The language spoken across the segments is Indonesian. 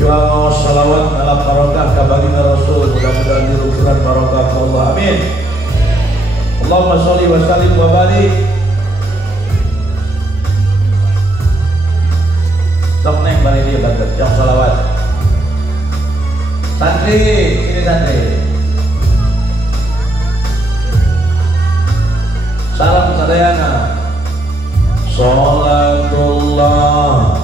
Jual salawat ala barokah kabaginda Rasul, mudah-mudahan dirungsuran barokah Allah, amin. Allahumma sholli wa sallim wa barik. Sok neng balik dia banget, jam salawat. Santri, sini santri. Salam sadayana. Salatullah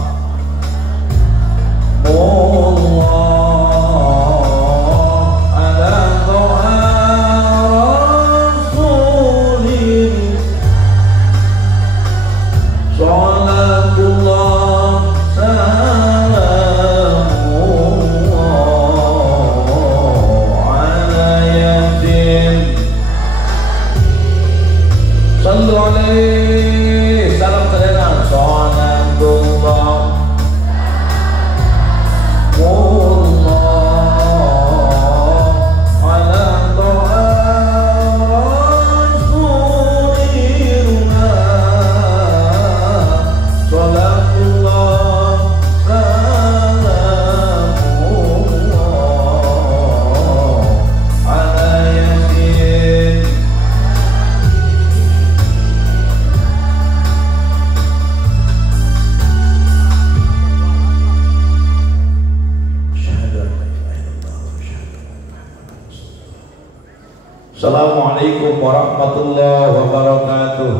Assalamualaikum warahmatullahi wabarakatuh.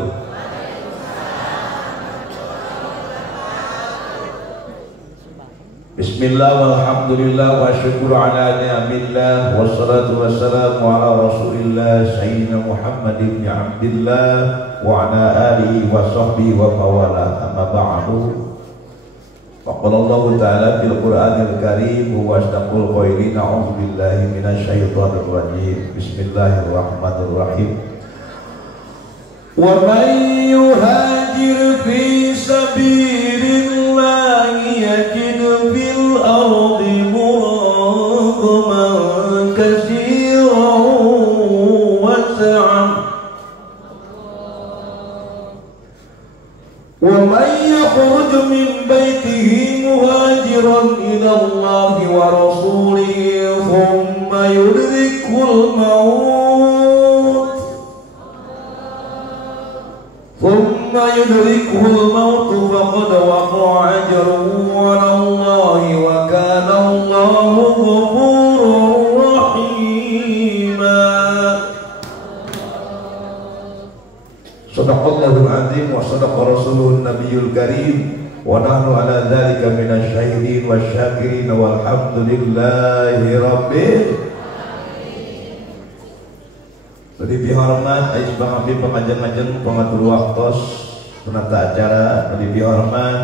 Bismillah walhamdulillah wa syukur ala ni'amillah wassalatu wassalamu ala rasulillah sayyidina Muhammad ibn Abdillah wa ala alihi wa sahbihi wa mawala, amma ba'du. Faqala Allah ta'ala fil Qur'anil Karim wa asdaqul qailin, a'udzu billahi minasy syaithanir rajim. Bismillahirrahmanirrahim. Wa man yuhajir fi sabilillahi yajid fil ardi muragaman katsiran wa sa'an. Wa man yakhruj min baitihi muhajiran ila Allah wa rasulihi thumma yudrikul maut faqad waqa'a ajruhu 'ala Allah wa kana Allahu ghafurur rahima. Sadaqallahul azim wa sadaqa rasulun nabiyul karim wa nahnu ala dzalika minasy syahidin wasyakirin walhamdulillahi rabbil alamin. Jadi dihormat ais bangabdi pengajian-ngajian pengatur waktos penata acara, jadi dihormat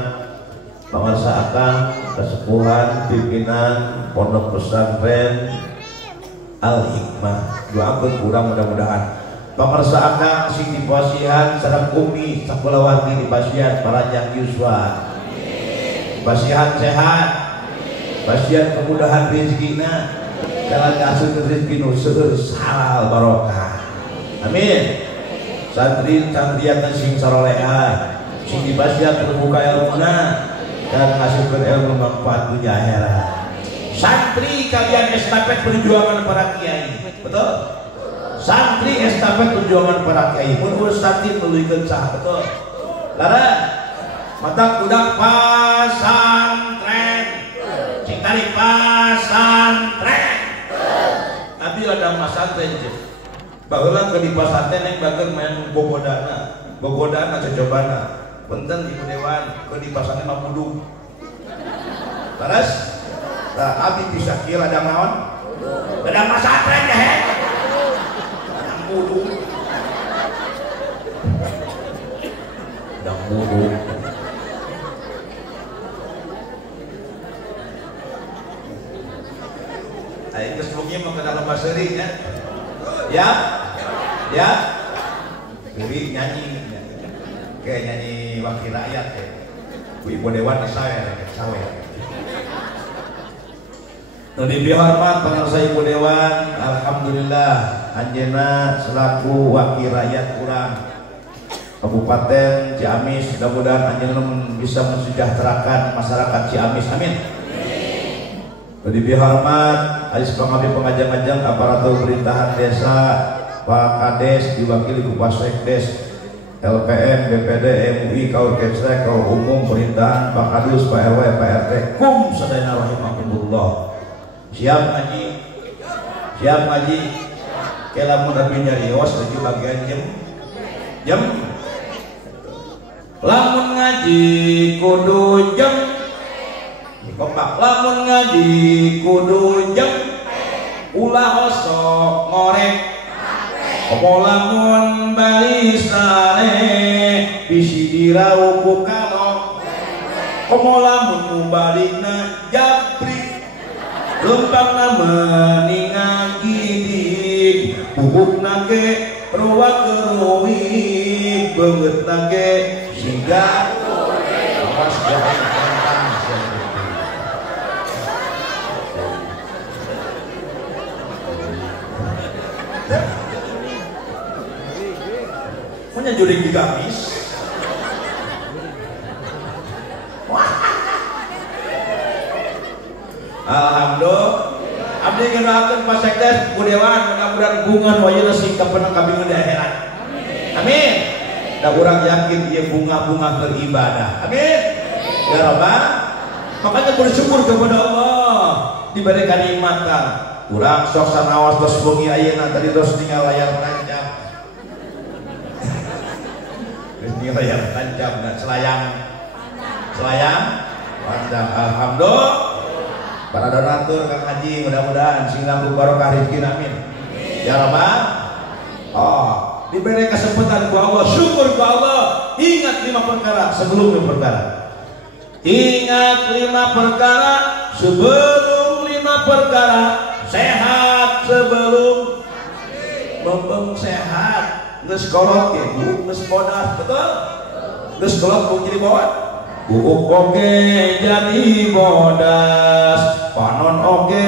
pangarsa akang kesepuhan pimpinan pondok pesantren Al Hikmah. Doakeun kurang mudah-mudahan pamarsa akang sing dipasihan sareng umi sakulawati dipasihan Parajang Yuswa, dipasihan sehat, dipasihan kemudahan rezekina, kalan asuh rezeki nu seueur halal barokah, amin. Santri-santrian sing saroleha sing dipasihan terbuka ilmuna dan ngasihkeun ilmu manfaat dunia akhirat. Santri kalian estafet perjuangan para kiai, betul? Santri estafet perjuangan para kiai mun urus santri meulikeun sah, betul? Lara mata budak pasantren sing tarik pasantren abi ada masantren je baheula ke di pasantren yang bageun main bogodana cocobana punten ibu dewan ke di pasantren mah mudug terus abi bisa kieu ladang naon ladang pasantren ya he mudug ladang mudug. Aing geus lungih mah ke dalam baseuring ya. Ya. Jadi nyanyi. Kayak nyanyi wakil rakyat ya. Ibu dewan saya sawe. Tadi dihormat pangarsa ibu dewan, alhamdulillah anjeunna selaku wakil rakyat urang Kabupaten Ciamis, mudah-mudahan anjeunna bisa mensejahterakan masyarakat Ciamis, amin. Lebih hormat Ais Pangabdi Pengajang-ajang aparatur pemerintahan desa, Pak Kades diwakili ku Pak Sekdes, LPM, BPD, MUI, Kaur Kepsek, Kaur Umum, Pemerintahan, Pak Kadus, Pak RW, Pak RT, kum sadayana rahimahumullah. Siap ngaji? Siap ngaji? Kelamun tapi nyarios lagi bagian jam. Lamun ngaji kudu jam. Kompak lamun ngaji kudu jam. Ulah osok ngorek. Lamun bali sare bisi dirau ku kalong. Lamun balikna japri. Lempangna meningan gidik. Bubuk nage ruwak keruwik. Banget nage singgah. Awas jangan tentang. Punya jurik di gamis. Alhamdulillah. Abdi ngerakeun Pak Sekdes Budewan mudah-mudahan bunga wayana singkap penang kabingeun di akhirat. Amin. Da urang yakin ieu bunga-bunga beribadah. Amin. Ya Rabbal. Makanya bersyukur kepada Allah diberi kalimatan. Urang sok sanaos tos bengi ayeuna tadi tos tinggal layar tancap. Tinggal layar tancap dan selayang pandang. Alhamdulillah. Para donatur Kang Haji mudah-mudahan sing nanggung barokah rezeki amin. Ya Rabbal. Diberi kesempatan ku Allah, syukur ku Allah. Ingat 5 perkara sebelum 5 perkara. Ingat 5 perkara sebelum 5 perkara. Sehat sebelum membeng sehat. Geus kolot ge, geus bodas, betul? Geus kolot ku jadi bodas. Buuk oge jadi bodas, panon oge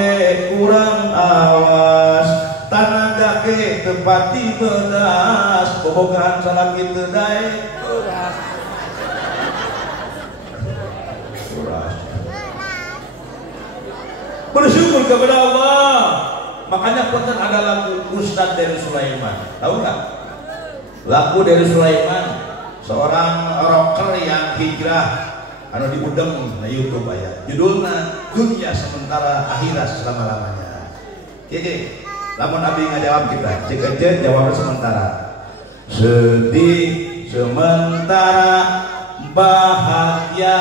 kurang awas, tanaga ge tepati bedas, bobogaan salaki teu dae beras. Bersyukur kepada Allah. Makanya punten ada lagu Ustadz dari Sulaiman. Tahu nggak? Lagu dari Sulaiman, seorang rocker yang hijrah anu diudeng na YouTube aya. Judulna Dunia Sementara Akhirat Selama-lamanya. Oke, lamun abdi ngajawab kita, cek aja jawab sementara. Sedih sementara, bahagia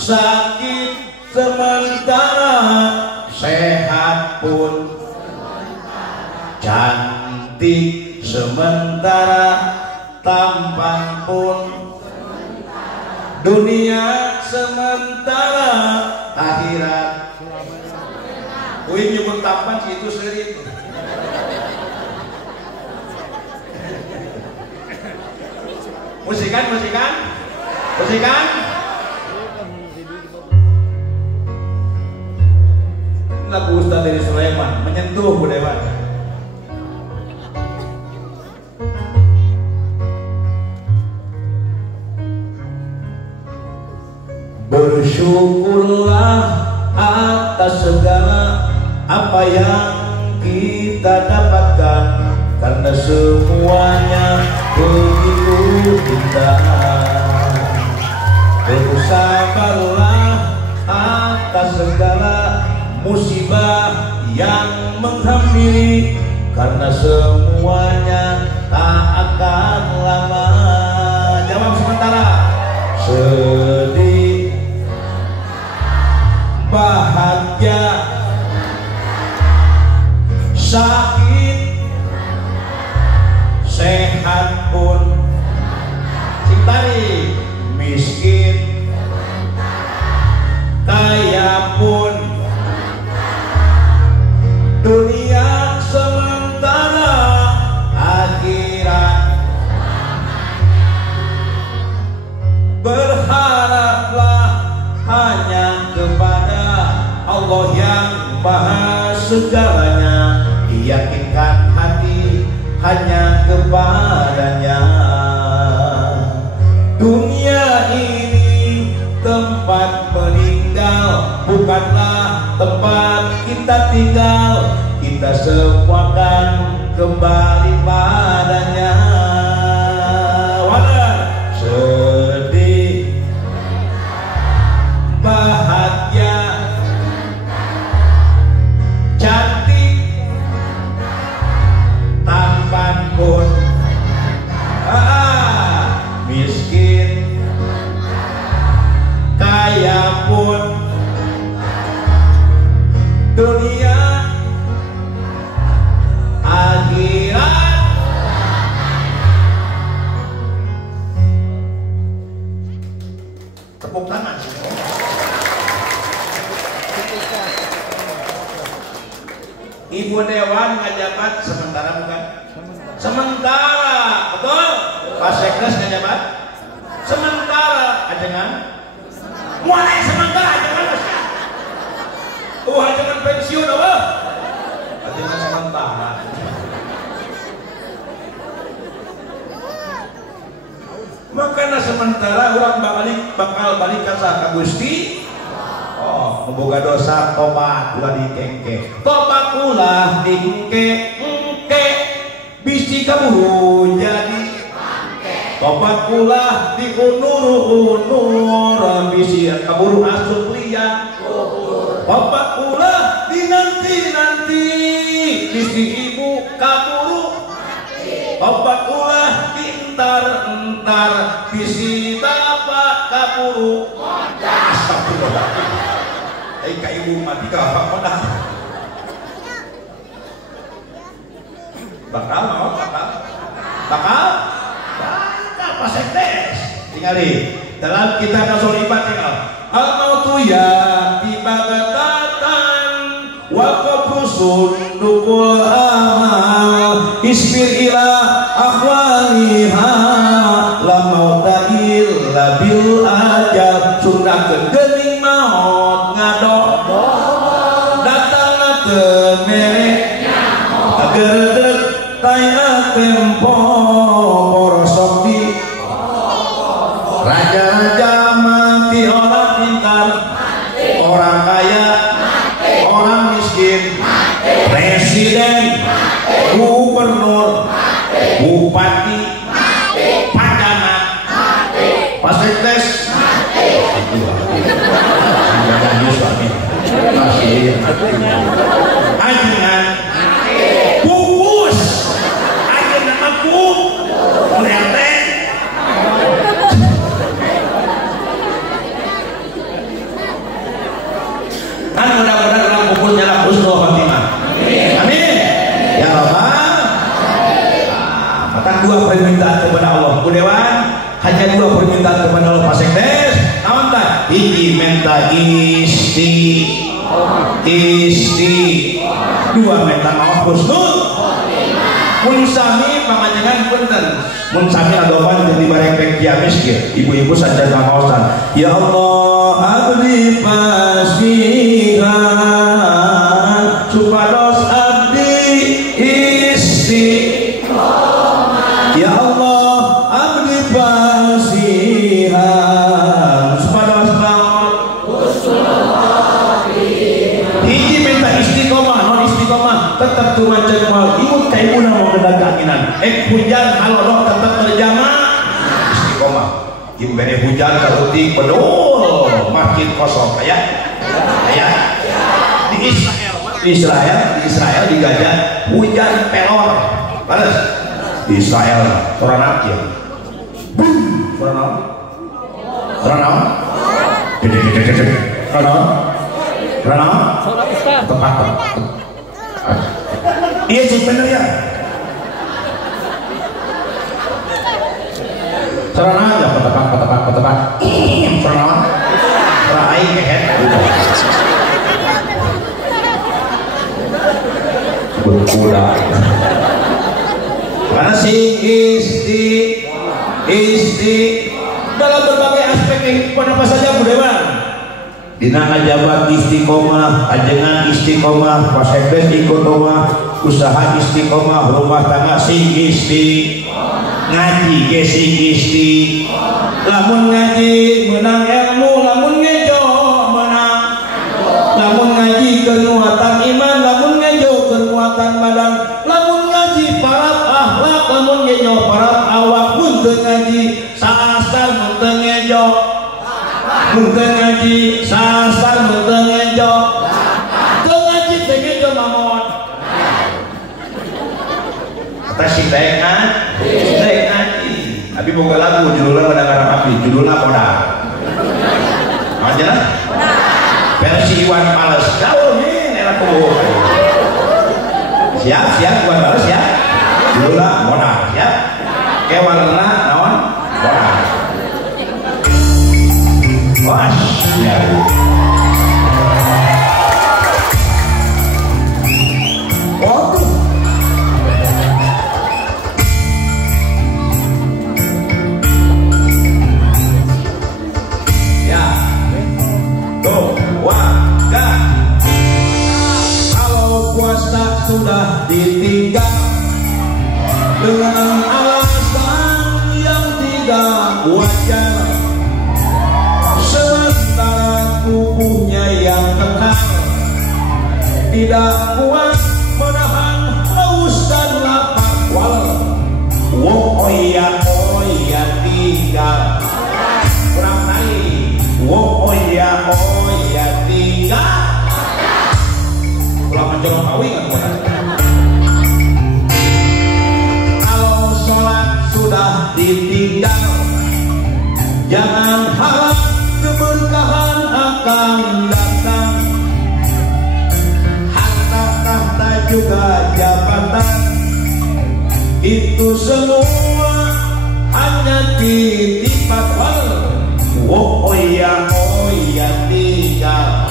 sakit sementara, sehat pun cantik sementara, tampan pun dunia sementara, akhirat. Wih nyebut tampan itu sering. Musikan. Lagu Ustadz dari Sulaiman menyentuh Budewan. Bersyukurlah atas segala apa yang kita dapatkan, karena semuanya begitu indah. Bersabarlah atas segala musibah yang menghampiri, karena semuanya tak akan lama. Jawab sementara. Sedih, bahagia, sakit, sehat pun, cintari, miskin, kaya pun, dunia sementara, akhirat. Berharaplah hanya kepada Allah yang maha segalanya, yakinkan hati hanya kepadanya. Dunia ini tempat meninggal, bukanlah tempat kita tinggal, kita semua akan kembali padanya. Wadah, sedih, bahagia, cantik, tampan pun, miskin, kaya pun, dunia, akhirat. Tepuk tangan. Ibu Dewan ngajabat sementara bukan? Sementara, betul? Pak Sekdes ngajabat sementara, ajengan mulai sementara, ajengan ajengan pensiun apa? Ajengan sementara. Makanya sementara orang bakal balik ke Gusti. Oh, memboga dosa tobat ulah dikengke. Tobat ulah dikengke bisi kaburu jadi. Tobat ulah diunur-unur bisi kaburu asup liang. Tobat ulah dinanti-nanti bisi ibu kaburu. Tobat ulah entar bisi bapak kaburu. Astagfirullah. Ka ibu mati ka apa moda. Bakal Pak Sekdes. Tingali dalam kitab Nasolibat tinggal al-mautu ya tibagatatan wa qabrusun dukul amal isbir ila akhwaliha la mauta illa bil ajal sunnah kegening maut ngadok datang temere agerdek taya tempo porosok di raja-raja mati, orang pintar orang kaya orang miskin presiden gubernur bupati padanak Pak Sekdes ajengan bungkus ajengan aku melihatnya kan mudah-mudahan dalam kumpulnya lah husnul khotimah. Amin ya Allah. Maka dua permintaan kepada Allah Bu Dewan, hanya dua permintaan kepada Allah Pak Sekdes. Naon tah? Hiji minta isti, dua minta maaf husnul khotimah. Mun sami pangajengan punten, mun sami adopan jadi bareng pek kiamis kieu. Ibu-ibu saja ngaosan. Ya Allah, abdi pasihan supados abdi istiqomah. Ya Allah, abdi pasihan supados husnul khotimah. Hiji minta istiqomah, non istiqomah tetap tumacan mal imut ka ibu mau kedaganginan. Hujan halodok tetap terjama istiqomah. Gimbene hujan kalutik bedul masjid kosong ya. Di Israel di Gaza hujan pelor panas. Di Israel orang ya. Tepat. Iya sih bener ya. Serana aja petepak. Serana. Rai kehet. Berkuda. Karena si isti dalam berbagai aspek kehidupan apa saja Bu Dewan. Dina ngajabat istiqomah, ajengan istiqomah, Pak Sekdes istiqomah, usaha istiqomah, rumah tangga sing isti, ngaji ge sing isti, lamun ngaji menang ilmu, lamun ngejo menang Muntah ngaji sasar muntah ngejo. Teu ngaji teh ngejo mamon. Kata si teh ngaji. Abi boga lagu judulna pada ngarang abdi, judulna modal. Aja lah. Versi Iwan Fals. Gaul nih era kubu. Siap Iwan Fals ya. Judulna modal ya. Kewarna naon? Modal. Wah, ya. Oh. Ya. Tuh, warga. Kalau puasa sudah ditinggal dengan alasan yang tidak wajar, sementara tubuhnya yang kekal tidak kuat menahan haus dan lapar. Oh iya tinggal kurang kali. Oh iya tinggal ulah menjolong kawi nggak. Kalau sholat sudah ditinggal, jangan harap keberkahan akan datang. Harta tahta juga jabatan, itu semua hanya titipan. Oh iya tinggal.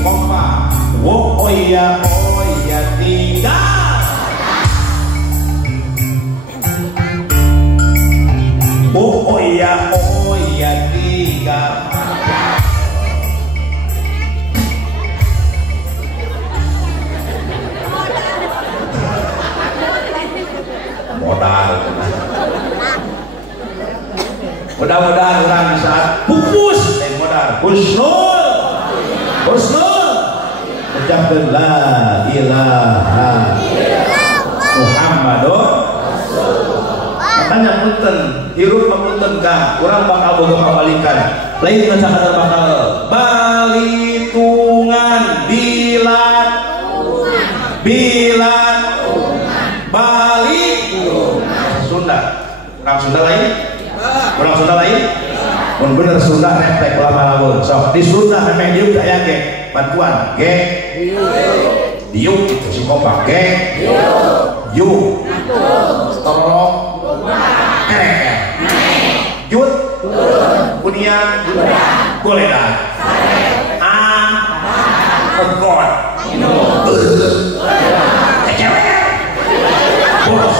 Kompa. Oh iya tinggal. Oh iya tinggal. Modal. Mudah-mudahan orang bisa pupus modal. Husnul ucapkan la ilaha Muhammadur makanya punten hirup punten kah orang bakal boga pabalikan lain dengan sakadar bakal balitungan bilat balik Sunda orang Sunda lain mun bener Sunda reptek lama lamun sok di Sunda memang diuk aya ge bantuan ge diuk itu si kompak ge yu torok kerek jut kunia goleda pekot kecewa boros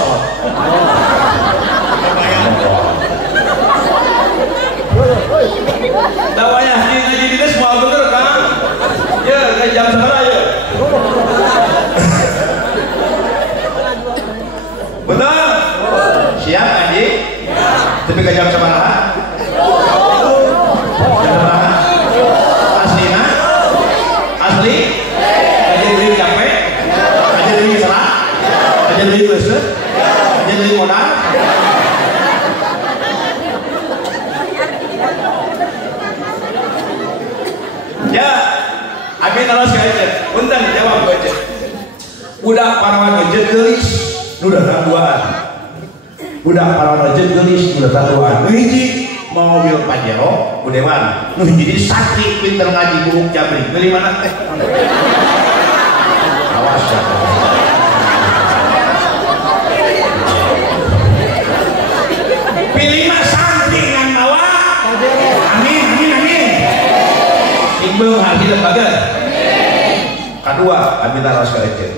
dawanya ngaji di semua bener kan ya kayak jam seberapa ya betul siap ngaji tapi kayak jam seberapa asli aja diri capek aja diri salah aja diri lesut aja diri modal. Ya, amin alas aja. Punten jawab aja. Budak parawan aja gelis, udah tanduan. Budak parawan aja gelis, udah tanduan. Hiji mobil Pajero, udewan. Jadi sakit pinter ngaji buruk jabri. Dari mana teh? Awas ya. Pilih mah sampingan bawa. Amin. Imbel hadir bagan. Kedua, amin taras ka ece.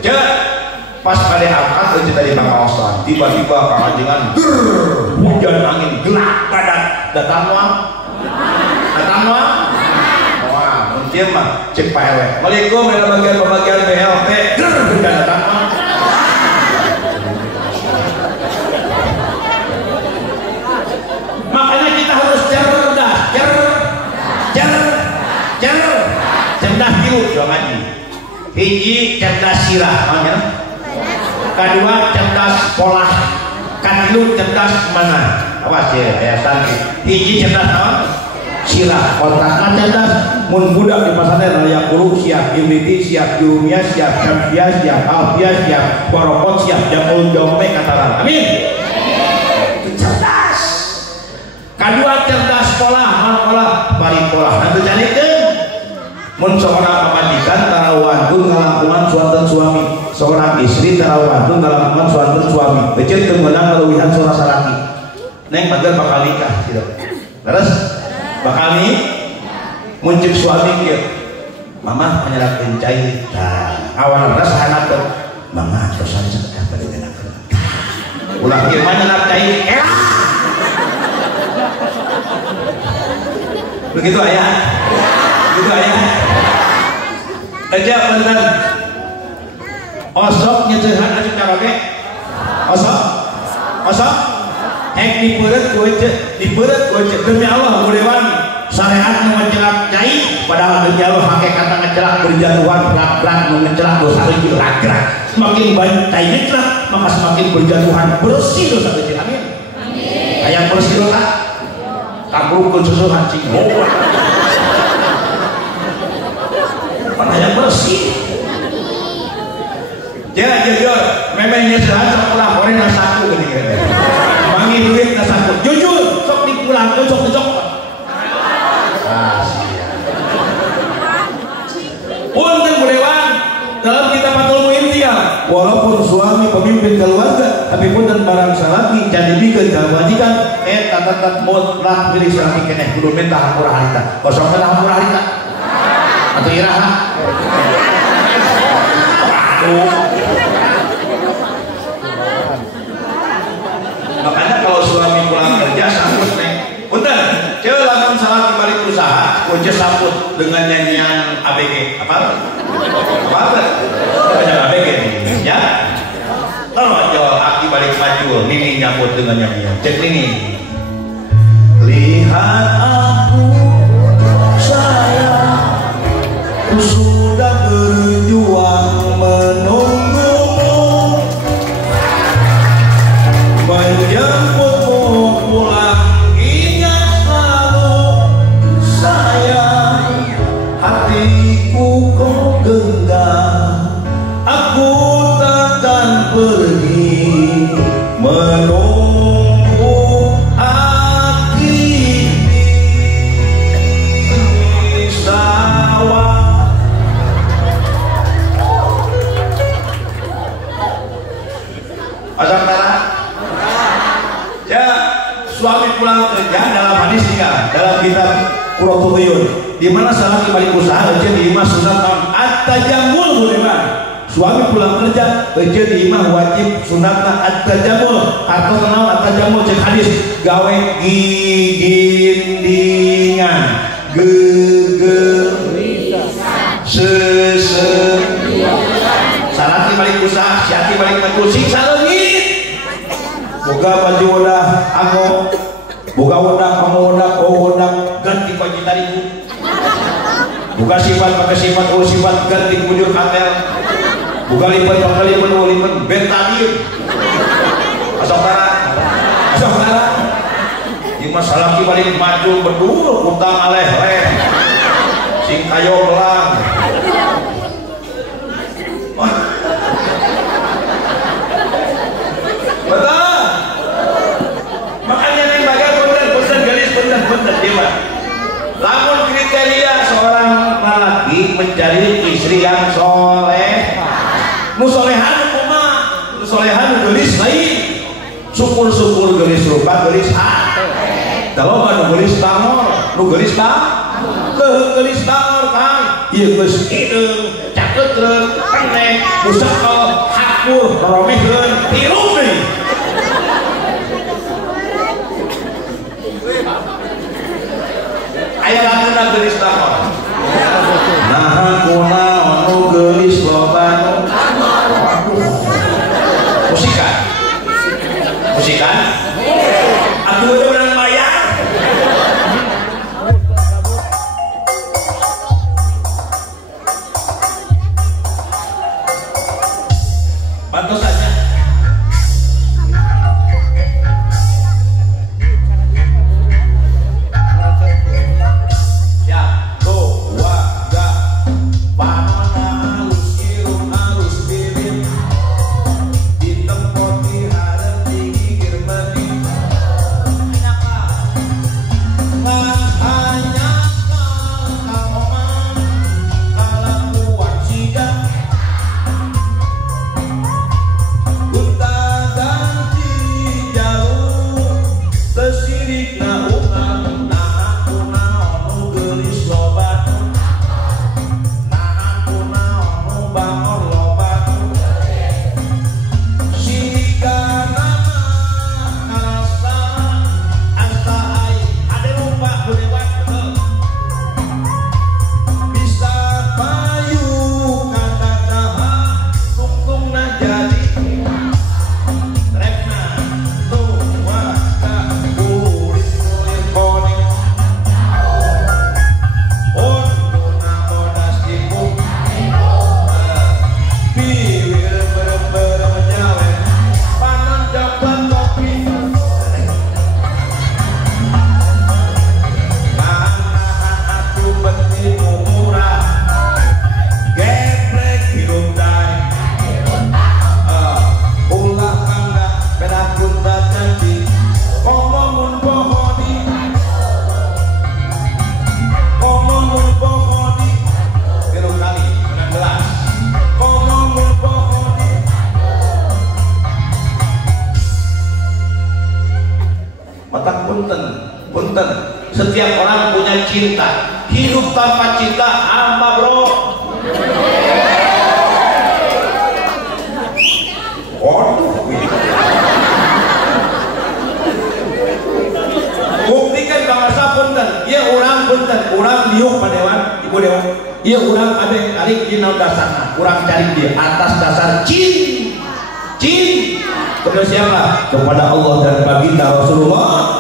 Pas kali angkat ece tadi Bangkaosan, tiba-tiba kaanjengan hujan angin gelap badan. Datang mah. Wah, mungkin mah cek Pak RW. Assalamualaikum dalam bagian BLT. Hujan datang mah. Makanya kita harus cerdas. Cerdas tilu dong ngaji. Hiji cerdas sirah, kedua cerdas pola, ketilu cerdas mana? Awas ya, ayat tadi. Hiji cerdas apa? sirah otakna cerdas. Mun budak di pasantren aya guru siap, imiti siap, jurumia siap, syamsiah siap, alfiah siap, warokot siap, jamul jome kataran. Amin. Itu cerdas. Kadua cerdas sekolah, sekolah, bari sekolah. Nanti janikeun mun seorang pamajikan tarawantun ngalakuman suanten suami, seorang istri tarawantun ngalakuman suanten suami. Becet teu meunang leuwihan saudara saraki. Neng mager bakal nikah gitu. Terus bakal nih muncul suami kieu. Mama menyerahkeun cai. Nah, awan rasa anak tuh. Mama dosa sedekah bade genakeun. Ulah kieu mah nyenak cai. Begitu ayah. Begitu ayah. Aja bener. Osok nyeucehan anu caroge. Osok. Hek dipeureut ku ece, demi Allah mudewan syariat nu ngecelak cai, padahal demi Allah hakikatna ngecelak berjatuhan berat-berat nu ngecelak dosa kecil ragrak. Semakin banyak cai ngecelak, maka semakin berjatuhan bersih dosa kecil. Amin. Hayang bersih dosa. Kabrukeun susuhan cing boba. Mana yang bersih? Jujur, memangnya sehat sekolah orang yang satu gini. Mangi duit na satu. Jujur, sok dipulang tuh sok dicokot. Punten budewan dalam kitab Fathul Muin dia, walaupun suami pemimpin keluarga, tapi punten barang salaki jadi bikin kewajiban, tetap mutlak pilih salaki keneh kudu minta hampura harita. Kosong minta hampura harita. Atau iraha. Makanya kalau suami pulang kerja sambut neng, punten, coba langsung salah balik usaha, kunci sambut dengan nyanyian ABG, apa? Banyak ABG nih, ya? Kalau jual aki balik maju, Nini nyambut dengan nyanyian, cek Nini. Lihat aku, sayang, ku sudah berjuang menunggumu, menjemputmu pulang, ingat selalu sayang, hatiku kau genggam, aku takkan pergi menunggu aki di sawah. Asal ya, suami pulang kerja dalam hadis juga dalam kitab Qurratuyun, di mana salah kembali usaha aja di imah sunat tahun at-tajamul budeman. Suami pulang kerja aja di imah wajib sunatna at-tajamul. Atau kenal at-tajamul cek hadis gawe gigindingan salah kembali usaha siati balik mencuci salengit boga baju udah aku boga udah kamu udah kau udah ganti baju tadi boga sifat pakai sifat sifat ganti bujur katel boga lipat pakai lipat betadir asal di masalah kembali maju berdua utang aleh-aleh sing kayo belang betul. Makanya nih bagai punten garis punten dewa. Lamun kriteria seorang lelaki mencari istri yang soleh, musolehan kumaha, musolehan gelis lain, syukur gelis rupa gelis hati. Kalau nu gelis tangor, nu gelis gelis tangor kan, ieu geus hideung, cakeutreun, pendek, musakal, hakur, romehkeun, tirup deui. Aya lamunna gelis tangor. Nah kunaon nu gelis loba nu musikan atuh udah urang bayar. Pantos saja cinta. Hidup tanpa cinta hampa bro. Waduh. Buktikan bangsa punten, ieu urang punten, urang liuk padewan, ibu dewa. Ieu urang kabeh tarik dina dasarna, urang cari di atas dasar cin. Kepada siapa? Kepada Allah dan baginda Rasulullah.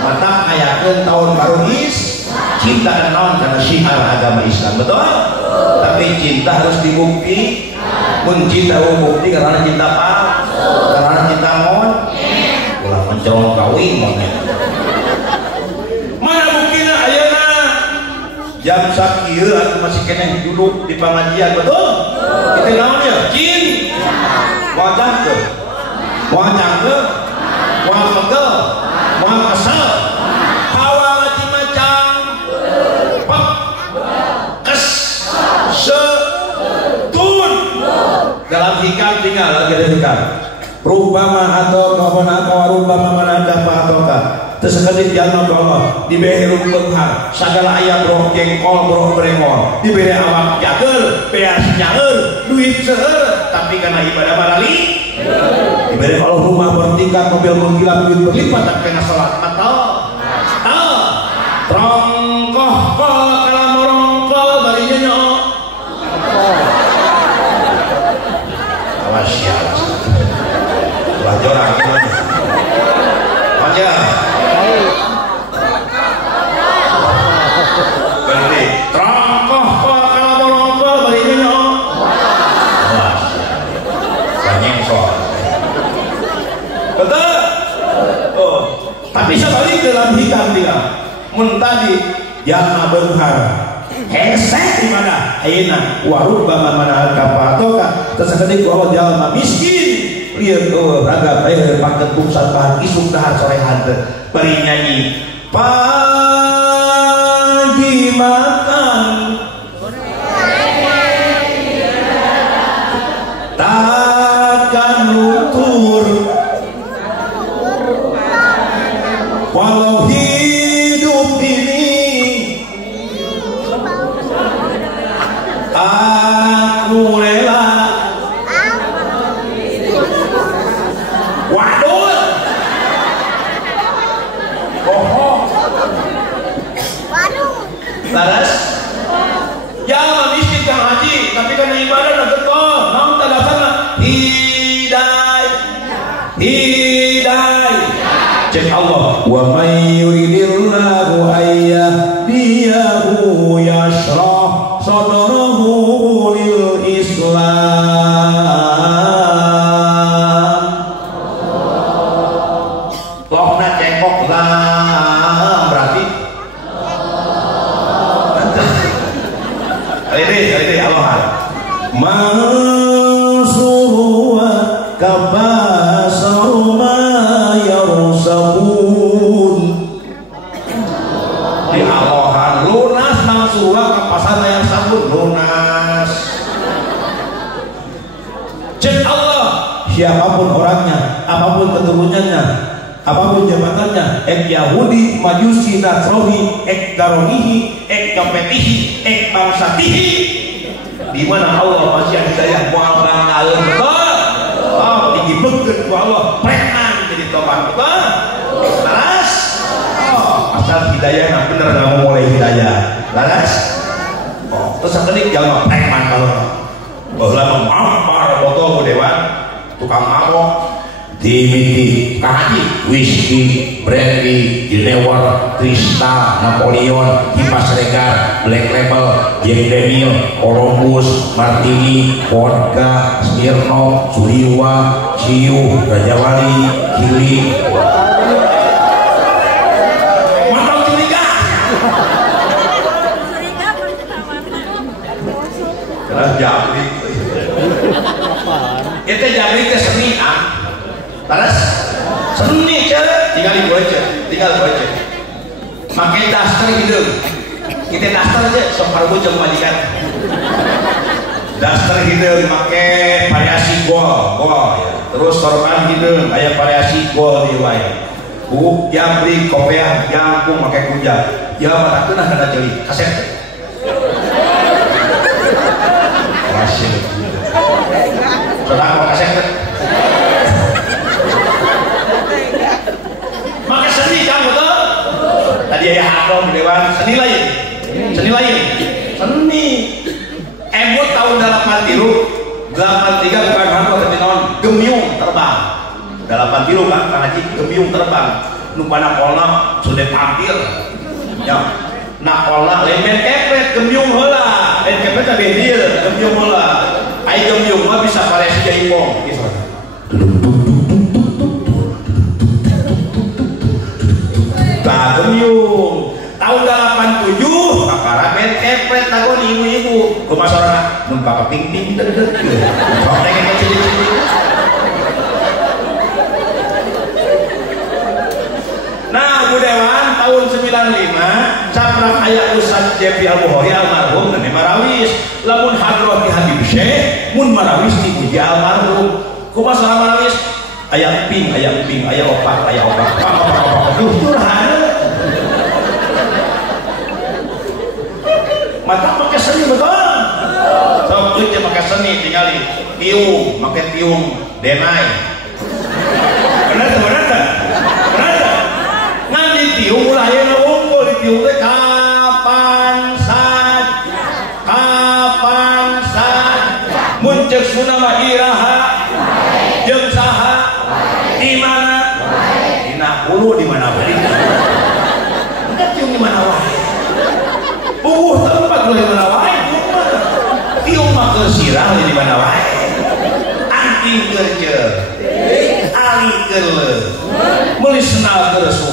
Mata ayakeun tahun baru cinta dan naon karena syiar agama Islam, betul? Tapi cinta harus dibukti. Mun cinta bukti karena cinta apa? Karena cinta mon. Ulah mencolong kawin monyet. Mana buktina ayeuna? Jam sakieu atuh masih keneh duduk di pengajian, betul? Kita naon ya? Cin. Wajah ke? Wajah ke? Wajah ke? Wajah kesel? Hawa macam-macam? Pep? Kes? Setun? Dalam hikam tinggal lagi ada hikam. Rubama atau kawana atau rubama manada atauka. Tersekadip jalma Allah diberi beunghar sagala aya bro jengkol bro brengol diberi awak jagel beas nyaeur duit seueur tapi karena ibadah barali diberi Allah rumah bertingkat mobil mengkilap duit berlipat tapi kena salat atau trongkoh kol kalam rongkol barinya nyo awas ya orang gimana aja berarti trongkoh kol kalam rongkol barinya nyo awas banyak soal betul? Oh. Tapi sebalik dalam hikam dia mun tadi jalma beunghar hesek di mana ayeuna warubama mana kapatoka tersakedik bahwa jalma miskin lieu raga bae paket bungsan bahan isuk dahar sore hanteu bari nyanyi pagi makan takkan lutur walau hidup ini aku rela. Waduh, laras jangan miskin kang haji tapi karena ibadah dan betul namun tak dasarnya hidayah cek Allah wa may yuridillahu ayyahdiyahu yashrah sadrahu lil Islam lokna cengkok lah berarti ini Allah mansuruwa kabasaruma yarsabun di Allahan lunas mansuruwa kapasana yang sabun lunas cek Allah siapapun orangnya apapun keturunannya apapun jabatannya ek Yahudi Majusi Nasrani ek Daronihi ek Kapetihi ek Bangsatihi di mana Allah masih hidayah mual bangaeun betul oh digibeukeun ku Allah preman jadi tobat betul laras oh asal hidayah bener nggak mau mulai hidayah laras oh terus sakedik jalma preman kalau baheula mampar botol dewan tukang mabok dimiti kaji whisky brandy Jenewer Kristal Napoleon Kipas Regal Black Label Jack Daniel Columbus Martini vodka Smirnoff Suliwa Ciu Raja Wali Kili mantap curiga keras jabrik itu jabrik ke seni balas seni tinggal ibu aja pakai daster hidup kita daster aja separuh jam majikan daster hidup pakai variasi gol ya. Terus sorban hidup kayak variasi gol di wayang buk jambri kopiah jangkung pakai kujang ya mata kena kada jeli kaset hasil saudara kaset maka seni kan betul tadi ya hakom dewan seni lain seni emut tahun 83 bukan hantu tapi non gemyung terbang 83 kan karena gemyung terbang nupana polna sudah tampil ya nakolna lain main kepet gemyung heula main kepet teh bedieu gemyung heula ai gemyung mah bisa variasi jaipong gitu tah gemyung tahun 87 kakara main kepet tagon ibu-ibu rumah sorana mun paka ping-ping dedet sok neng cilik-cilik. Nah, Budewan tahun 95 caprak aya Ustaz Jefi Al-Bukhari almarhum dan marawis lamun hadroh di Habib Syekh mun marawis di Uji almarhum kumaha salah marawis aya ping aya opat curhat mata pakai seni betul sok teu pakai seni tinggali tiung make tiung denai bener tiung ulah yang unggul di tiung teh kapan muncul sunama iraha jeung saha di mana dina hulu di mana wae enggak tiung di mana wae tempat di mana wae tiung mah keur sirah di mana wae anting keur jeur ali keur leuh meuli senal keur su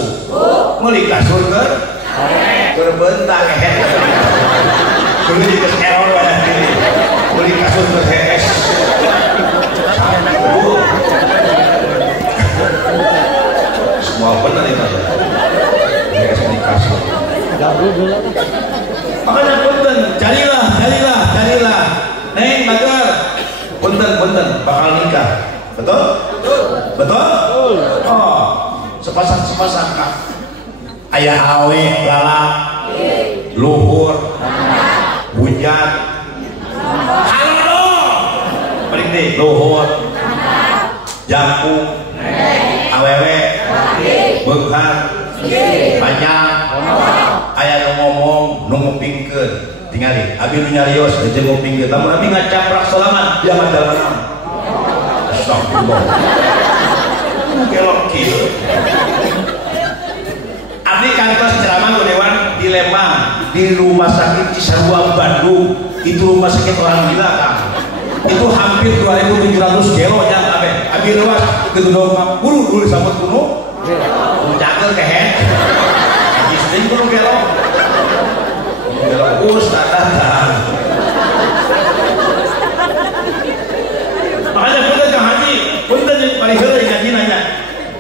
meuli kasur keur bentak hehe meuli di error wae meuli kasur keur hees semua benar ini hees di kasur makanya punten carilah neng magar punten bakal nikah betul oh sepasang kak ayah awe lalak luhur hujan halo paling deh luhur jangkung awewe bekan banyak ayah ngomong ngupingkeun tingali abi nu nyarios jeung ngupingkeun lamun abi ngacaprak salaman dia ngajalan astagfirullah gelok kieu abdi kantos ceramah Budewan di Lembang di rumah sakit Cisarua Bandung itu rumah sakit orang gila kan itu hampir 2.700 kilo nya abi leuas gedung 50 dulu disambut kuno jaga kehen haji sering kuno kilo datang makanya punten Kang Haji punten paling heula ngaji nanya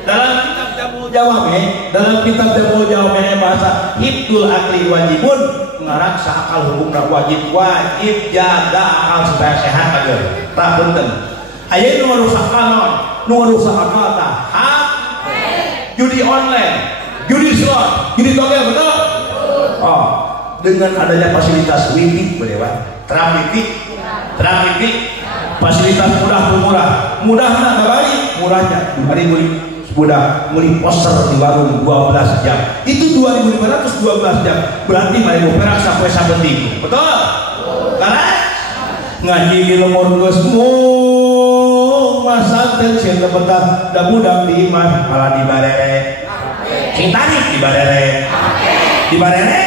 dalam kitab Jamul Jawami bahasa hibdul akli wajibun ngaraksa akal hukumna wajib jaga akal supaya sehat agar tah punten aya nu ngarusak kanon nu ngarusak akal tah judi online judi slot judi togel betul oh dengan adanya fasilitas wifi Budewan terang wifi fasilitas mudah nak baik murahnya hari mudah muli poster di warung 12 jam itu 2.500 12 jam berarti 5.000 perak sampai sabeting betul karena ngaji di lemur geus masanteun sieun betah da budak di imah malah di barere cintani di barere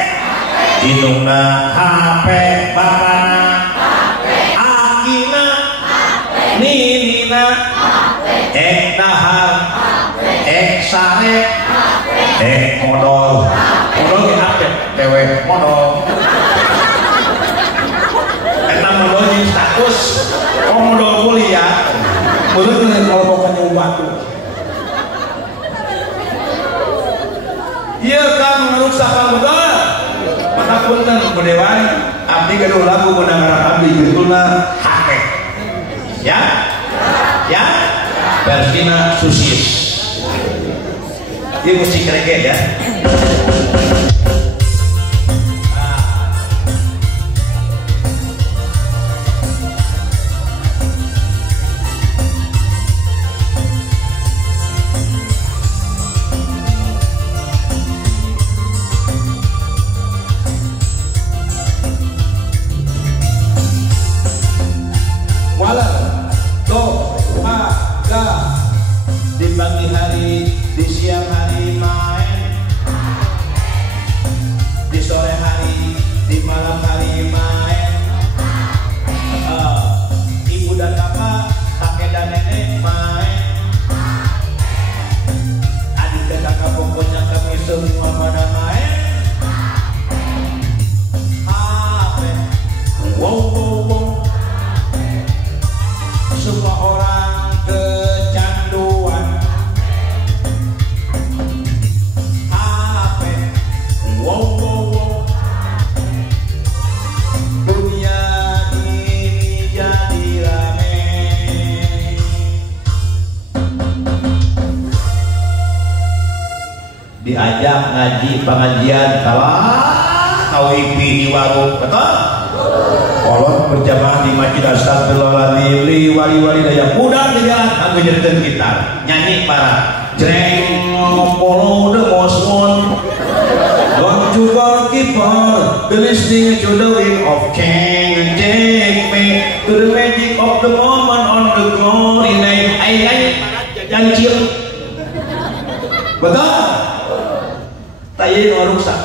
indungna HP bapana akina ninina dahar sare modal ke HP dewe modal eta modal jeung status modal kuliah bener dengan kelompokannya batu iya kan merusak modal maka punten Budewan abdi gaduh lagu mendengar abdi judulna hake ya versina susis dia musik reggae ya diajak ngaji pengajian kalah wifi di warung, betul? Kolot berjamaah di masjid astagfirullahaladzim li wali-wali daya mudah di jalan aku jadikan gitar nyanyi para jreng ngopolo the most one don't you forgive her the listening to the wind of change and take me to the magic of the moment on the glory night ay jangan cium betul? Tayang rusak.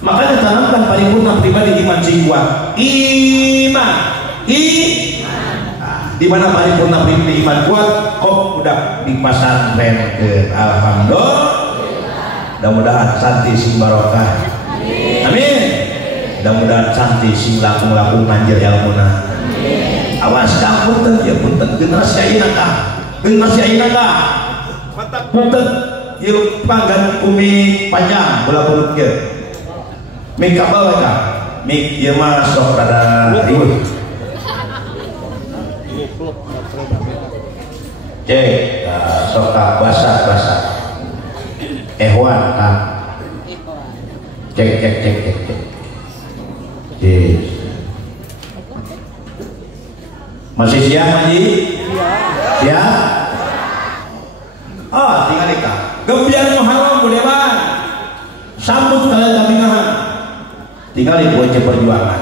Makanya tanamkan paripurna pribadi iman sing kuat. Iman. Di mana paripurna pribadi iman kuat? Kok udah di pesantren ke alhamdulillah. Mudah-mudahan santi sing barokah. Amin. Mudah-mudahan santi sing lakung-lakung manjil ilmuna. Awas ka punten ya punten generasi ayeuna ka. Generasi ayeuna ka. Punten ieu panggan umi panjang bola bulut ge. Mik kabel ka, mik ieu mah sok rada riweuh. Cek, sok ka basah. Ehwan ka. Cek. Masih siap Haji? Siap? Oh, tinggal ika. Gembiar Muharram budewan. Sambut kalian kamingahan. Tinggal di Bocah Perjuangan.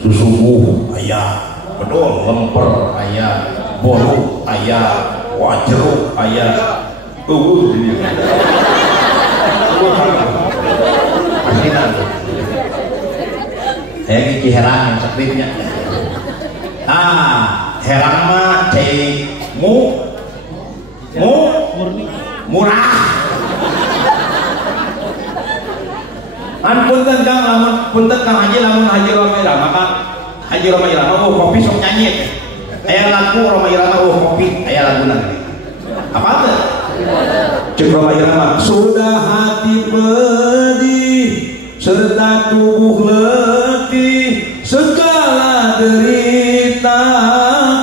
Susubuh ayah, bedol lemper ayah, bolu ayah, wajero ayah. Ini. Kayak gigi herang yang skripnya. Herang mah cai murah. Punten Kang, punten Kang Haji, lamun Haji Roma Irama Kang, Haji Roma Irama, kopi sok nyanyi. Aya lagu Roma Irama, kopi, aya lagu nanti. Apa tuh? Cek Roma Irama, sudah hati pedih serta tubuh letih, segala derita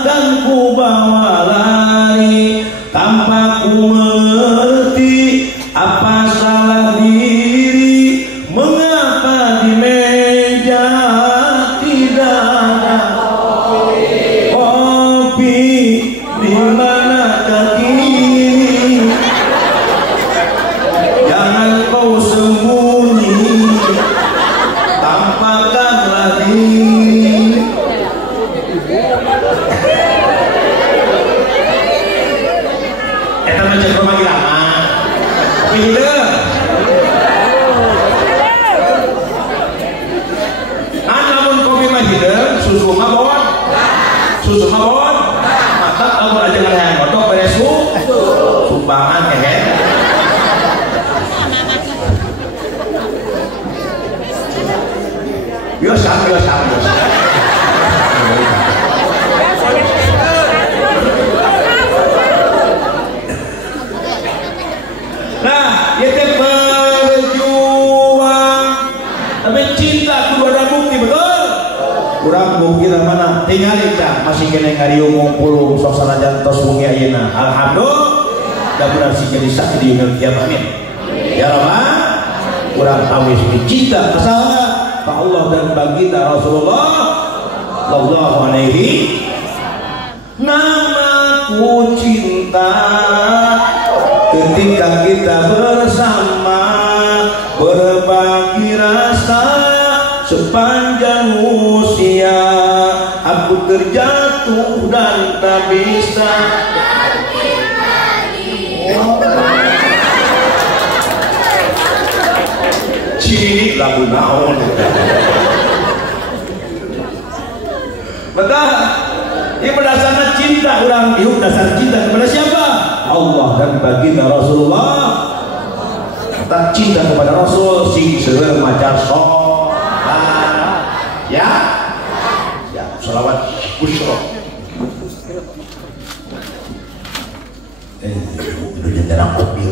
kan ku bawa lari, tanpa ku mengerti apa salah diri, mengapa di meja tidak ada kopi, di mana kini jangan kau sembunyi, tampakkanlah diri. Eta mah cek Roma Irama pindah namun kopi mah hideung, susu mah bon mata lamun aja ngalehan godok beres sumbangan kehe. Biasa. Nah, itu berjuang, tapi cinta kudu ada bukti, betul? Kurang bukti dari mana? Tinggal kita masih kena ngariung ngumpul suasana jantos bungi ayeuna. Alhamdulillah, dan benar sih jadi sakit di dunia kiamat. Amin. Ya Rabbah, kurang awis cinta asalnya ke Allah dan baginda Rasulullah sallallahu alaihi. Namaku cinta. Ketika kita bersama berbagi rasa sepanjang usia, aku terjatuh dan tak bisa bangkit lagi. Cini lagu naon. Betul. Ini berdasarkan cinta orang hidup dasar cinta kepada siapa? Allah dan baginda Rasulullah. Tak cinta kepada Rasul sing seueur maca sholat. Ya, sholawat busro. Udah jarang kopi.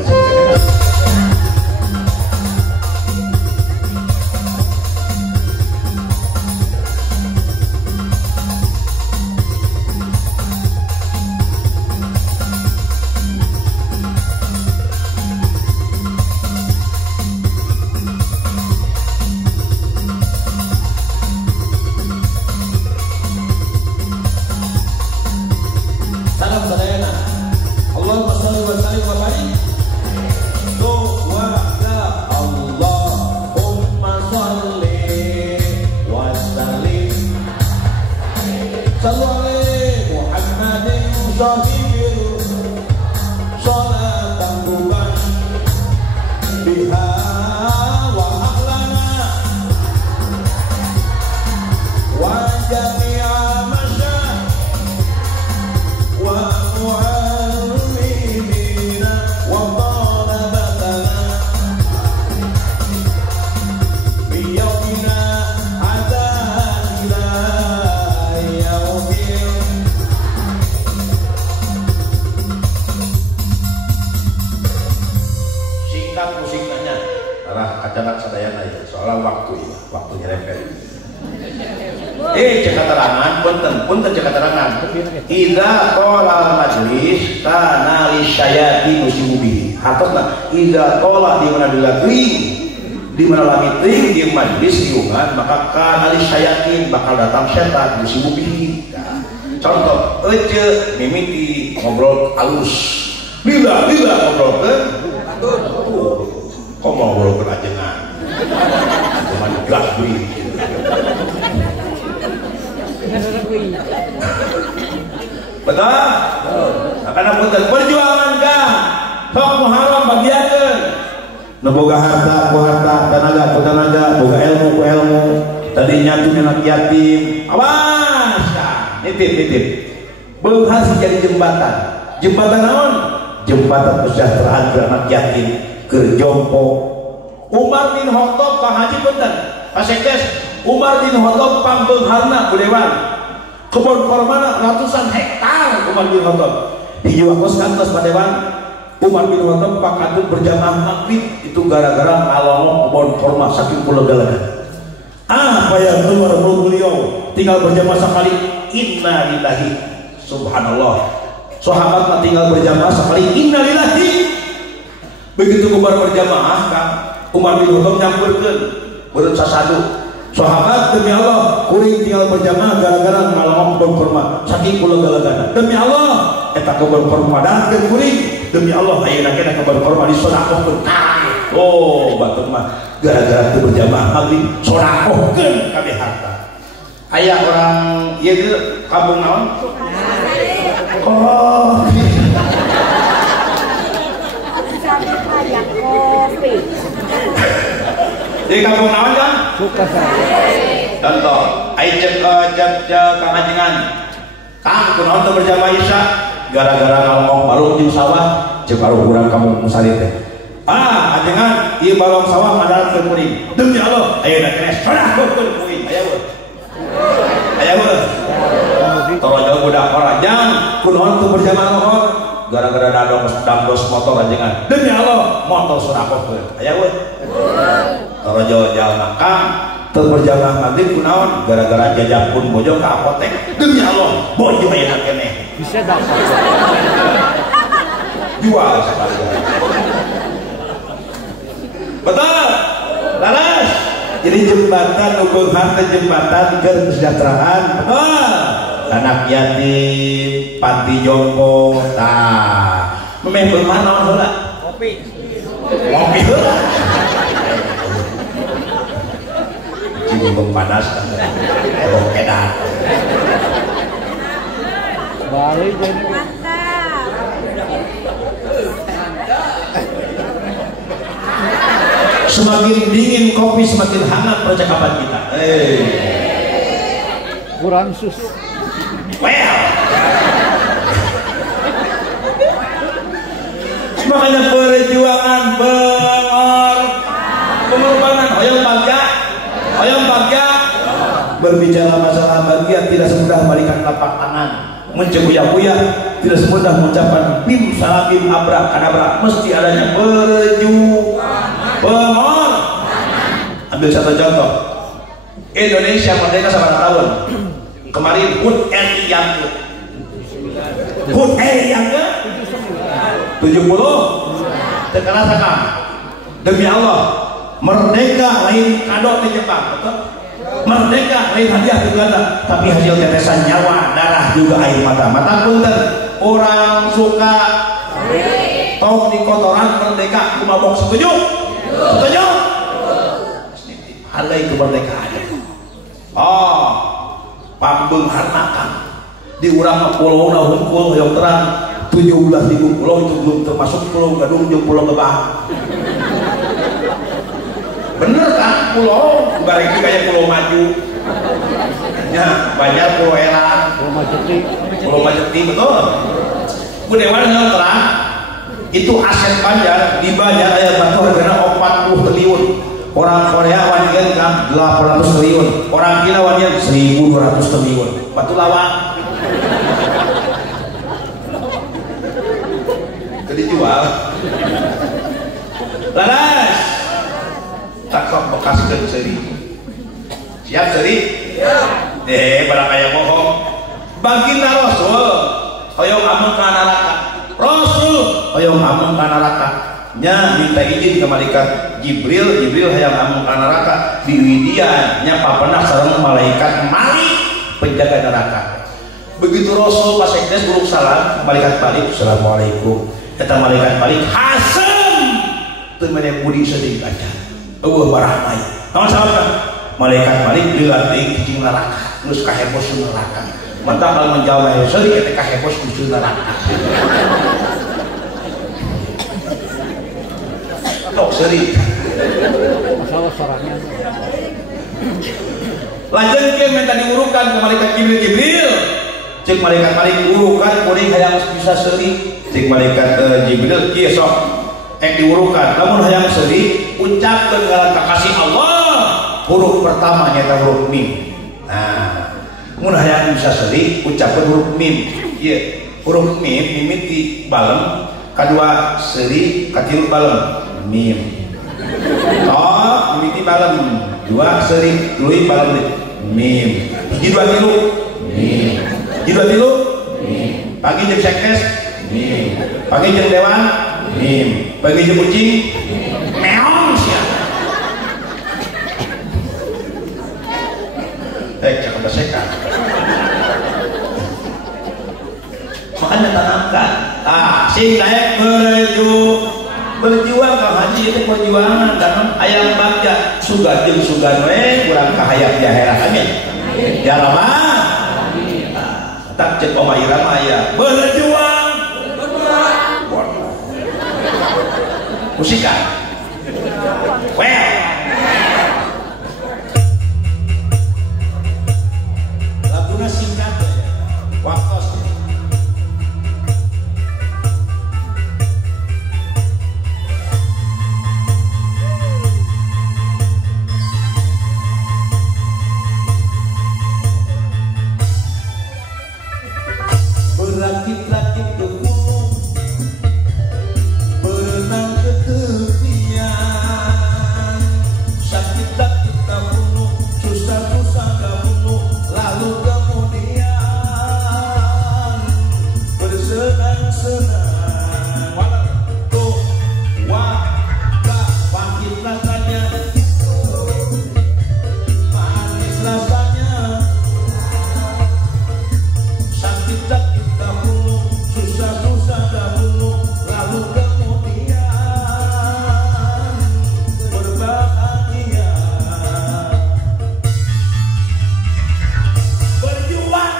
Cek keterangan, punten cek keterangan. Idza qala majlis kana li syayati musibubi. Hatosna idza qala di mana dilatih, di mana lamiting di majlis diungan, maka kana li syayati bakal datang setan musibubi. Contoh, ece mimiti ngobrol halus. Lila ngobrol ke? Kok ngobrol ke ajengan? Cuma gas beli. Betul? Karena punten perjuangan kang sok muharam bagiakeun. Nu boga harta ku harta, tenaga ku tenaga, boga ilmu ku ilmu. Tadi nyatu anak yatim. Awas kang, nitip. Beunghar jadi jembatan. Jembatan naon? Jembatan kesejahteraan ke anak yatim, ke jompo. Umar bin Khattab ka haji punten. Pasekes Umar bin Khattab pambeungharna ku dewan. Kebun kormana ratusan hektar Umar bin Khattab. Dijual kantos pada dewan. Umar bin Khattab pakatut berjamaah maghrib itu gara-gara ngalongok kebun korma saking pulau galaga. Apa yang keluar mulut beliau tinggal berjamaah sekali inna lillahi subhanallah. Sahabat tinggal berjamaah sekali inna lillahi. Begitu Umar berjamaah kan Umar bin Khattab nyampurkeun beurut sasadu. Sahabat demi Allah kuring tinggal berjamaah gara-gara ngalongok kebun kurma saking pulau galagana. Demi Allah eta kebun kurma datkeun kuring. Demi Allah ayeuna kena kebun kurma disodakohkeun. Oh batur mah gara-gara teu berjamaah maghrib sodakohkeun kabeh harta. Aya orang ieu teh kampung naon? Kopi. Di kampung naon kan? Contoh, ai cek Kang Ajengan. Kang kunaon teu berjamaah Isya gara-gara ngalongok balung di sawah, cek baru urang kamu musali teh. Ajengan, ieu balong sawah madarat teu kuring. Demi Allah, ayeuna kene sodakohkeun kuring. Aya meuh. Torojo budak orajang kunaon teu berjamaah mohon gara-gara dandos motor Ajengan. Demi Allah, motor sodakohkeun. Aya meuh. Torojo jalma kang teu berjamaah maghrib kunaon gara-gara jajak pun bojo ka apotek. Demi Allah bojo ayeuna keneh bisa dapat jual sekalian. Betul laras. Jadi jembatan ukur harta jembatan ke kesejahteraan. Betul. Anak yatim panti jompo tah memeh beumah naon heula ngopi heula panas kalau edan balik jadi mantap. Semakin dingin kopi semakin hangat percakapan kita. Kurang sus. Makanya perjuangan pengorbanan Hoyong bagja berbicara masalah bahagia tidak semudah balikan telapak tangan, mencebuyah-buyah tidak semudah mengucapkan bim salabim abrak kadabrak, mesti adanya pengorbanan. Ambil satu contoh, Indonesia merdeka berapa tahun? Kemarin HUT RI yang ke 70 terkerasa kan? Demi Allah merdeka lain kado di Jepang, betul? Merdeka lain hadiah di Belanda, tapi hasil tetesan nyawa, darah juga air mata. Mata punten, orang suka tong di kotoran merdeka kumabok setuju? Setuju? Halai kemerdekaan. Pambeungharna di urang pulau hungkul yang terang 17.000 pulau itu belum termasuk pulau Gadung jeung pulau Gebang. Bener kan pulau balik kayak pulau Maju ya banyak pulau Elang pulau Majeti betul Budewan yang terang itu aset Banjar di Banjar aya batu hargana 40 triliun orang Korea wanian kan 800 triliun orang Cina wanian 1.200 triliun batu lawang jadi jual laras tak sok bekaskeun seuri Siap seri? Barang kaya bohong. Baginda Rasul hoyong amun ka neraka. Rasul hoyong amun ka neraka. Nya minta izin ke malaikat Jibril hayang amun ka neraka diwidian nya papenah sareng malaikat Malik penjaga neraka. Begitu Rasul pas ekdes buruk salam malaikat balik assalamualaikum. Eta malaikat balik hasem teu meneh budi sedih aja. Eueuh barah maya. Naon salam malaikat balik lihat deui cicing neraka terus kahepos neraka. Mantap kalau menjawab seuri eta kahepos ku neraka. Tok seuri. Masalah suaranya. Lanjutkeun minta diurukan ke malaikat Jibril. Cek malaikat balik urukan kuring hayang bisa seuri. Cek malaikat Jibril kieu sok diurukan. Namun hayang seuri ucapkeun ngaran kasih Allah. Huruf pertama nyata huruf mim. Nah, mun hayang bisa seuri ucapkeun huruf mim. Ieu huruf mim mimiti balem, kadua seuri katilu balem mim. Oh, mimiti balem, dua seuri tuluy balem mim. Hiji dua tilu mim. Hiji dua tilu mim. Pagi jeung sekdes mim. Pagi jeung dewan mim. Pagi jeung kucing meong sia. Cakap besekan. Makanya tanamkan. Sing daek berjuang ka haji itu perjuangan dan ayam bagja sugan jeung sugan we urang kahayang di akhirat amin. Ya Rabbal. Tak cek Oma Irama ya berjuang. Musikan. Well. Laguna singkat ya. Waktos. Berakit-rakit ke gunung, berenang ke tepian, sakit tak kita bunuh, susah-susah tak bunuh, lalu kemudian bersenang-senang. Tuh, wah, pahit rasanya, manis rasanya, sakit tak kita bunuh, susah-susah tak bunuh, lalu kemudian berbahagia. Berjuang.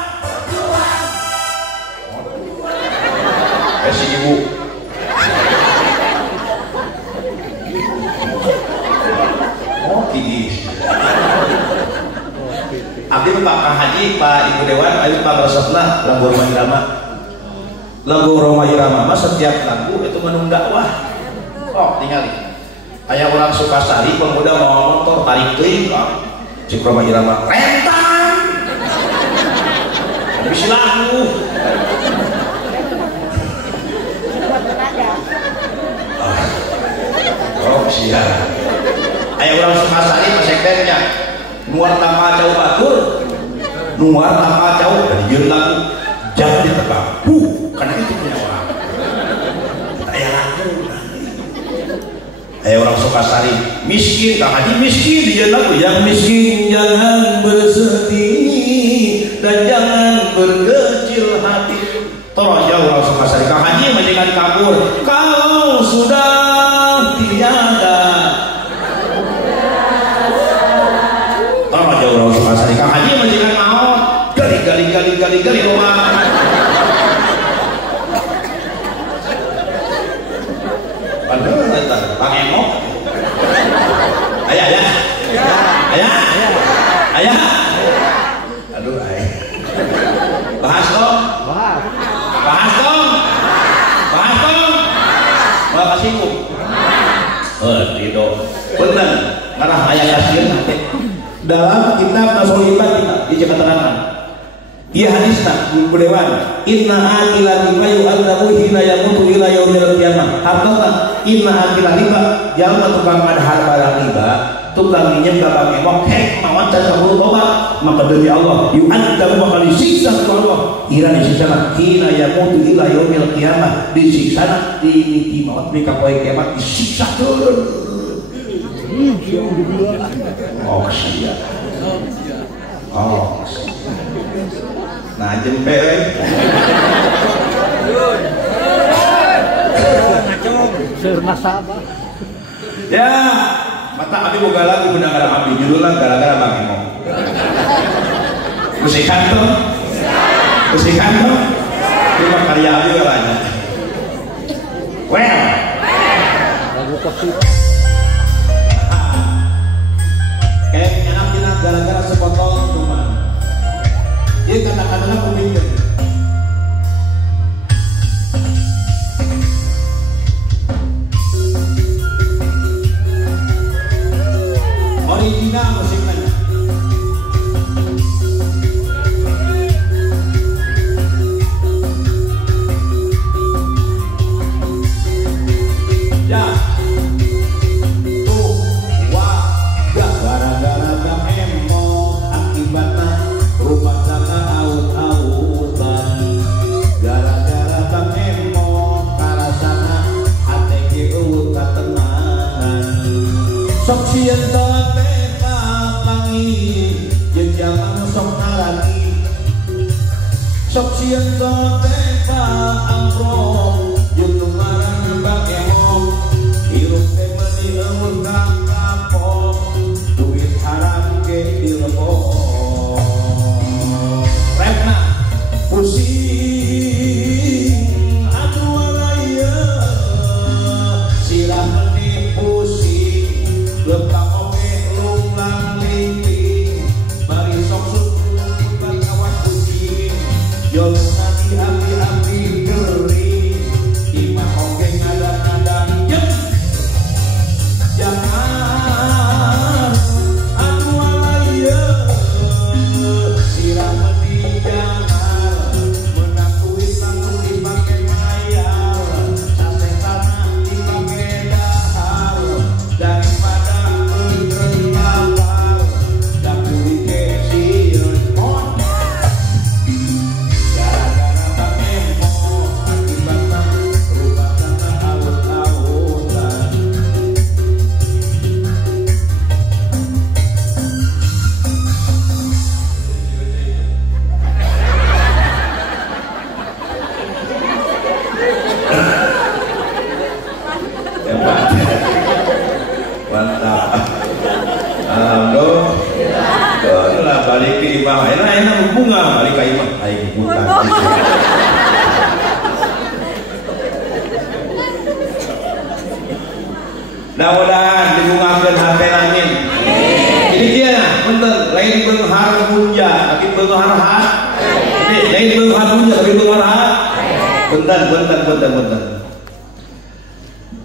Si ibu. Oh, gini. Abdi Pak Haji, Pak Ibu Dewan, ayo Pak resepna lagu Roma Irama. Lagu Roma Irama mah setiap lagu itu menu dakwah. Oh, tinggali. Aya orang Sukasari pemuda mau motor tarik teuing kok. Cik Roma Irama rentan. Habis lagu. Oh, siap. Aya orang Sukasari pasekdennya. Nuar tanpa jauh batur, nuar tanpa jauh dari jauh lagu jadi terbang, karena itu punya orang. Ayah lagu, ayah orang Sukasari miskin, Kang Haji miskin di jauh lagu. Yang miskin jangan bersedih dan jangan berkecil hati. Tolong jauh orang Sukasari, Kang Haji menjangan kabur. Kalau sudah tiada. Orang Sukasari Kang Haji menjangan naon gali rumah. Padahal eta Bang Emo. Ayah. Aduh ayah. Bahas dong. Makasih ku. Tidak. Bener. Karena ayah kasihan nanti. Dalam kitab Nasul Ibad kita diceritakan ia hadisna Ibu Dewan inna akila riba yu'adzabu hina yamutu ila yaumil qiyamah. Artinya inna akila riba jalma tukang ngadahar barang riba tukang minjem gak pakai mokek mawan dan kabul obat, maka demi Allah yu'adzab bakal disiksa oleh Allah. Ira disiksa hina yamutu ila yaumil qiyamah, disiksa di miti maut mereka poe kiamat disiksa turun. Oh sia. Oh. Nah jempel. Ya, mata abi boga lagu benar-benar abi judulnya gara-gara Bang Emo. Musik kantor. Cuma karya abi galanya. Well. Lagu kasih. Kayak enak-enak gara-gara sepotong cuma. Dia kata-katanya aku mikir. Original musiknya. Ya. Tuh, wah, gara-gara Bang Emo akibatnya rumah tangga aut-autan. Gara-gara Bang Emo karasana hati eut katenangan. Sok sieun sok sieun teh amprong jeung lumaran Bang Emo hirup teh meuni eueuh kapok duit haram ge dilebok repna pusing aduh alaya sirah meuni pusing letak oge lunglang linting bari sok sukan kawan pusing yo nanti api-api gering imah oke ngada-ngada jangan aku alaya sirah meni jangan menakui langsung dipake mayar sasetana dipake dahar daripada menteri lapar dan kulit kesieun mon. Mantap. Alhamdulillah balik ke imah. Enak bunga balik ke imah. Aing bukan. Mudah-mudahan dibungakeun hate langit. Jadi dia punten lain beunghar punja tapi beunghar hat. Lain beunghar punja tapi beunghar hat. Punten.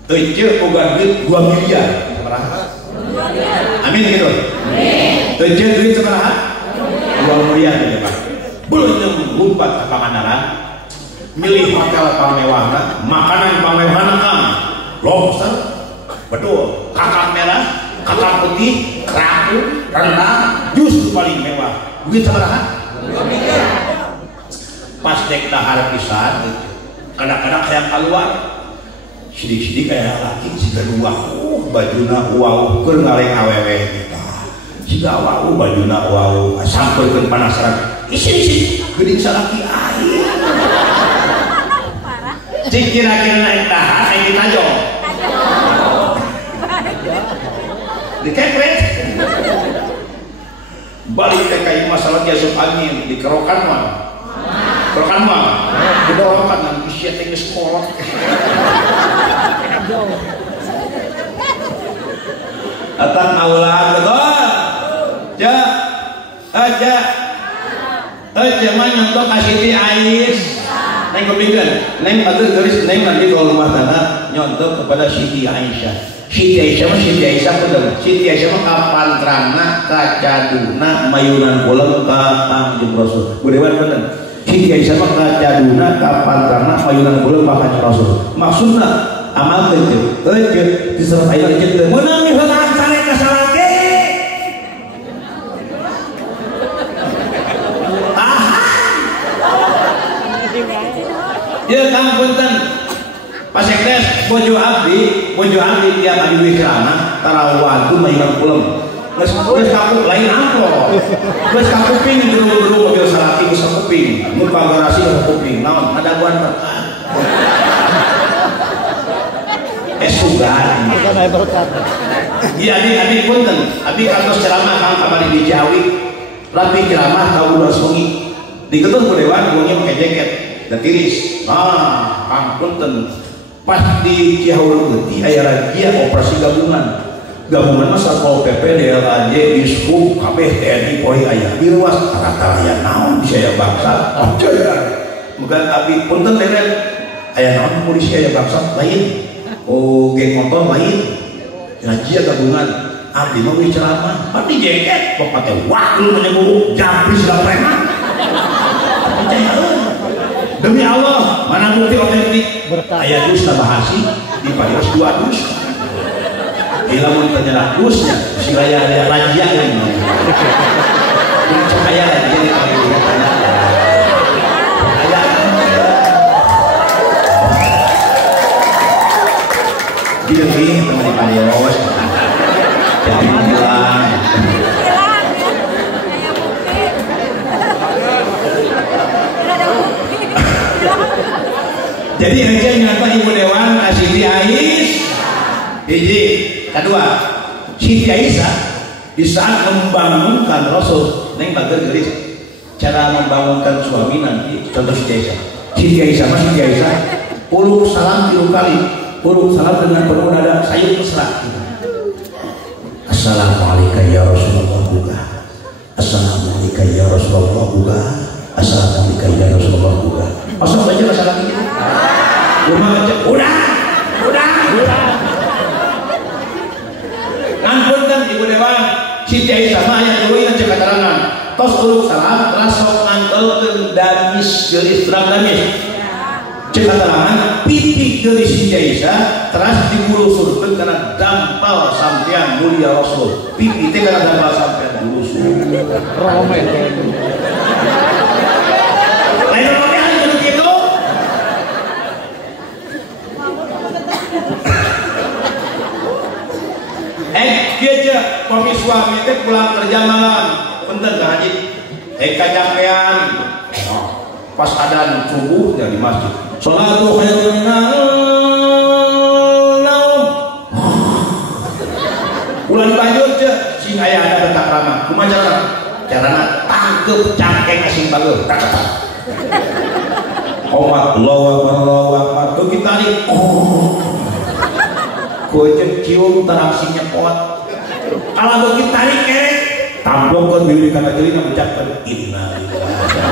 Teu boga duit 2 miliar. Amin gitu. Teu duit sabaraha? 2 miliar gitu Pak. Belum lompat ke pangandaran. Milih hotel pamewahna, makanan pamewahna am. Lobster, betul, kakak merah, kakak putih, kerapu, rendang, jus paling mewah. Duit sabaraha? 2 miliar. Pas dek dahar pisan, kadang-kadang hayang keluar. Sidik-sidik kayak laki jika dua bajuna wow keur ngaleng awewe kita jika wow bajuna wow sampeurkeun panasaran isi geuning salaki air cik kira-kira naik dahar aing ditajong dikepret balik ke kayu masalah diasup angin dikerokan mah didorokan nanti siat yang sekolah atas aulaan betul aja mah nyontok kasih di ais neng kepingin neng atur garis neng nanti kalau rumah tangga nyontok kepada Siti Aisyah Siti Aisyah mah kapan terangna kacaduna mayunan pulang ka Kangjeng Rasul budewan bener Siti Aisyah mah kacaduna kapan terangna mayunan pulang ka Kangjeng Rasul maksudna amal teu disertai jeung teu meunang diheulahan sare ka salake Ya Kang punten. Pas ektes bojo abdi tiap adi wikrama tarawadu mainan pulang. Geus kaku lain amplo. Geus kakuping dulu mobil salaki geus kakuping. Mun pagarasi kakuping. Naon ada buan berkah. Sugan. Iya adik punten. Abi kantos ceramah Kang kamari di Jawi. Rapi ceramah ka ulah sungi. Diketur ku dewan wongnya make jaket dan tiris. Kang punten. Pas di Cihaur Geuti aya razia operasi gabungan mah Satpol PP DLAJ Dishub kabeh TNI Polri aya di ruas rata aya naon di saya bangsa bukan abi punten deret aya naon polisi aya bangsa lain geng motor lain razia gabungan abdi mau ceramah tapi jeket kok pake waktu menyebut jabris dan preman demi Allah mana bukti otentik ayat dus nabahasi di parios 2 dus bila mau ternyata dusnya si raya ada rajia ini cahaya rajia di parios gini teman di parios jadi bilang jadi aja nyata ibu dewan Siti Ais hiji kedua Siti Aisyah di saat membangunkan Rasul neng bager gelis cara membangunkan suami nanti contoh Siti Aisyah puluh salam 3 kali puluh salam dengan penuh nada sayur mesra Assalamualaikum ya Rasulullah buka Assalamualaikum ya Rasulullah buka Assalamualaikum ya Rasulullah buka asal baca rasa lagi rumah baca udah ngampun kan ibu dewan Siti Aisyah mah aya dulu yang cek keterangan tos uruk salam rasok ngangkelkeun damis geulis terang damis cek keterangan pipi geulis Siti Aisyah teras digulusurkeun kana dampal sampean mulia Rasul pipi teh kana dampal sampean gulusul romen kami suami teh pulang kerja malam punten ka haji kajampean pas adzan subuh di masjid sholatu khairun naum ulah dibanjur ce sing aya ada betak ramah kumaha carana tangkep cangkeng asing bageul tak Allahu akbar tuh kita nih gojek cium teraksinya kuat kalau begitu tarik kerek tamblok diri kata diri yang mengucapkan innalillahi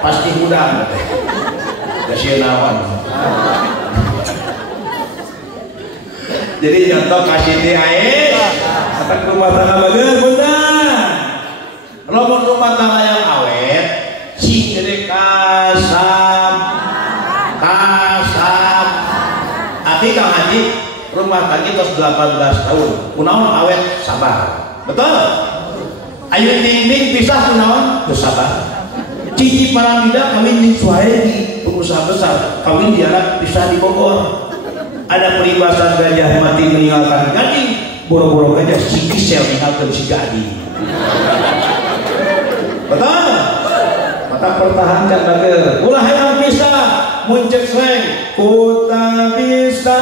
pasti udang kasih nawan jadi contoh kasih di air akan rumah tangga bagian bunda rumah tangga yang awet si gede kasam tapi Kang Haji rumah tangga tos 18 tahun kunaon awet sabar betul ayo dinding pisah kunaon bersabar cici Paramida kawin di Suhaili pengusaha besar kawin di Arab pisah di Bogor ada peribasan gajah mati meninggalkan gading boro-boro gajah si Kisel meninggalkan si gading betul maka pertahankan bager ulah yang bisa muncul seng kota bisa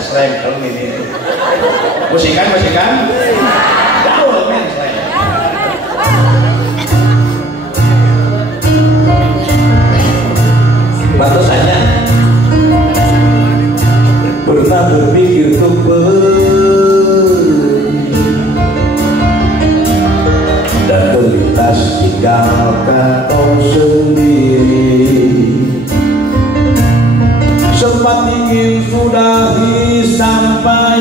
slang kalau ini musikan gaul men slang batasannya pernah berpikir untuk dan terlintas tinggalkan kau sendiri sempat ingin sudahi sampai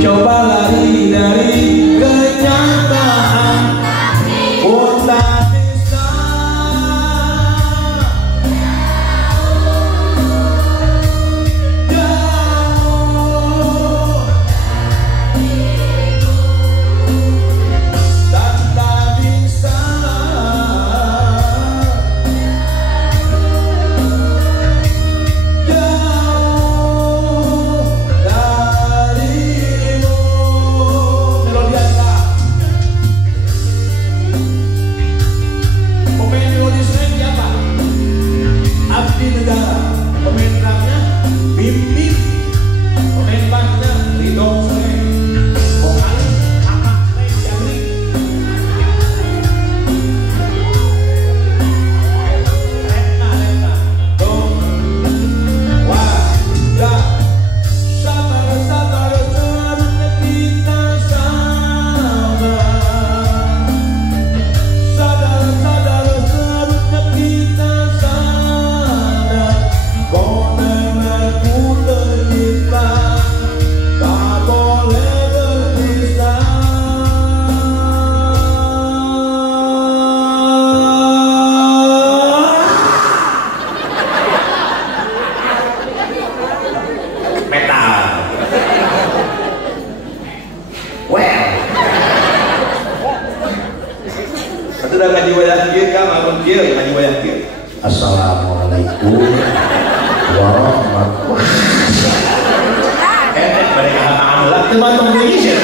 coba lari dari kenyataan pun tak bisa jauh Assalamualaikum warahmatullahi wabarakatuh. Mereka anak teman-teman Indonesia.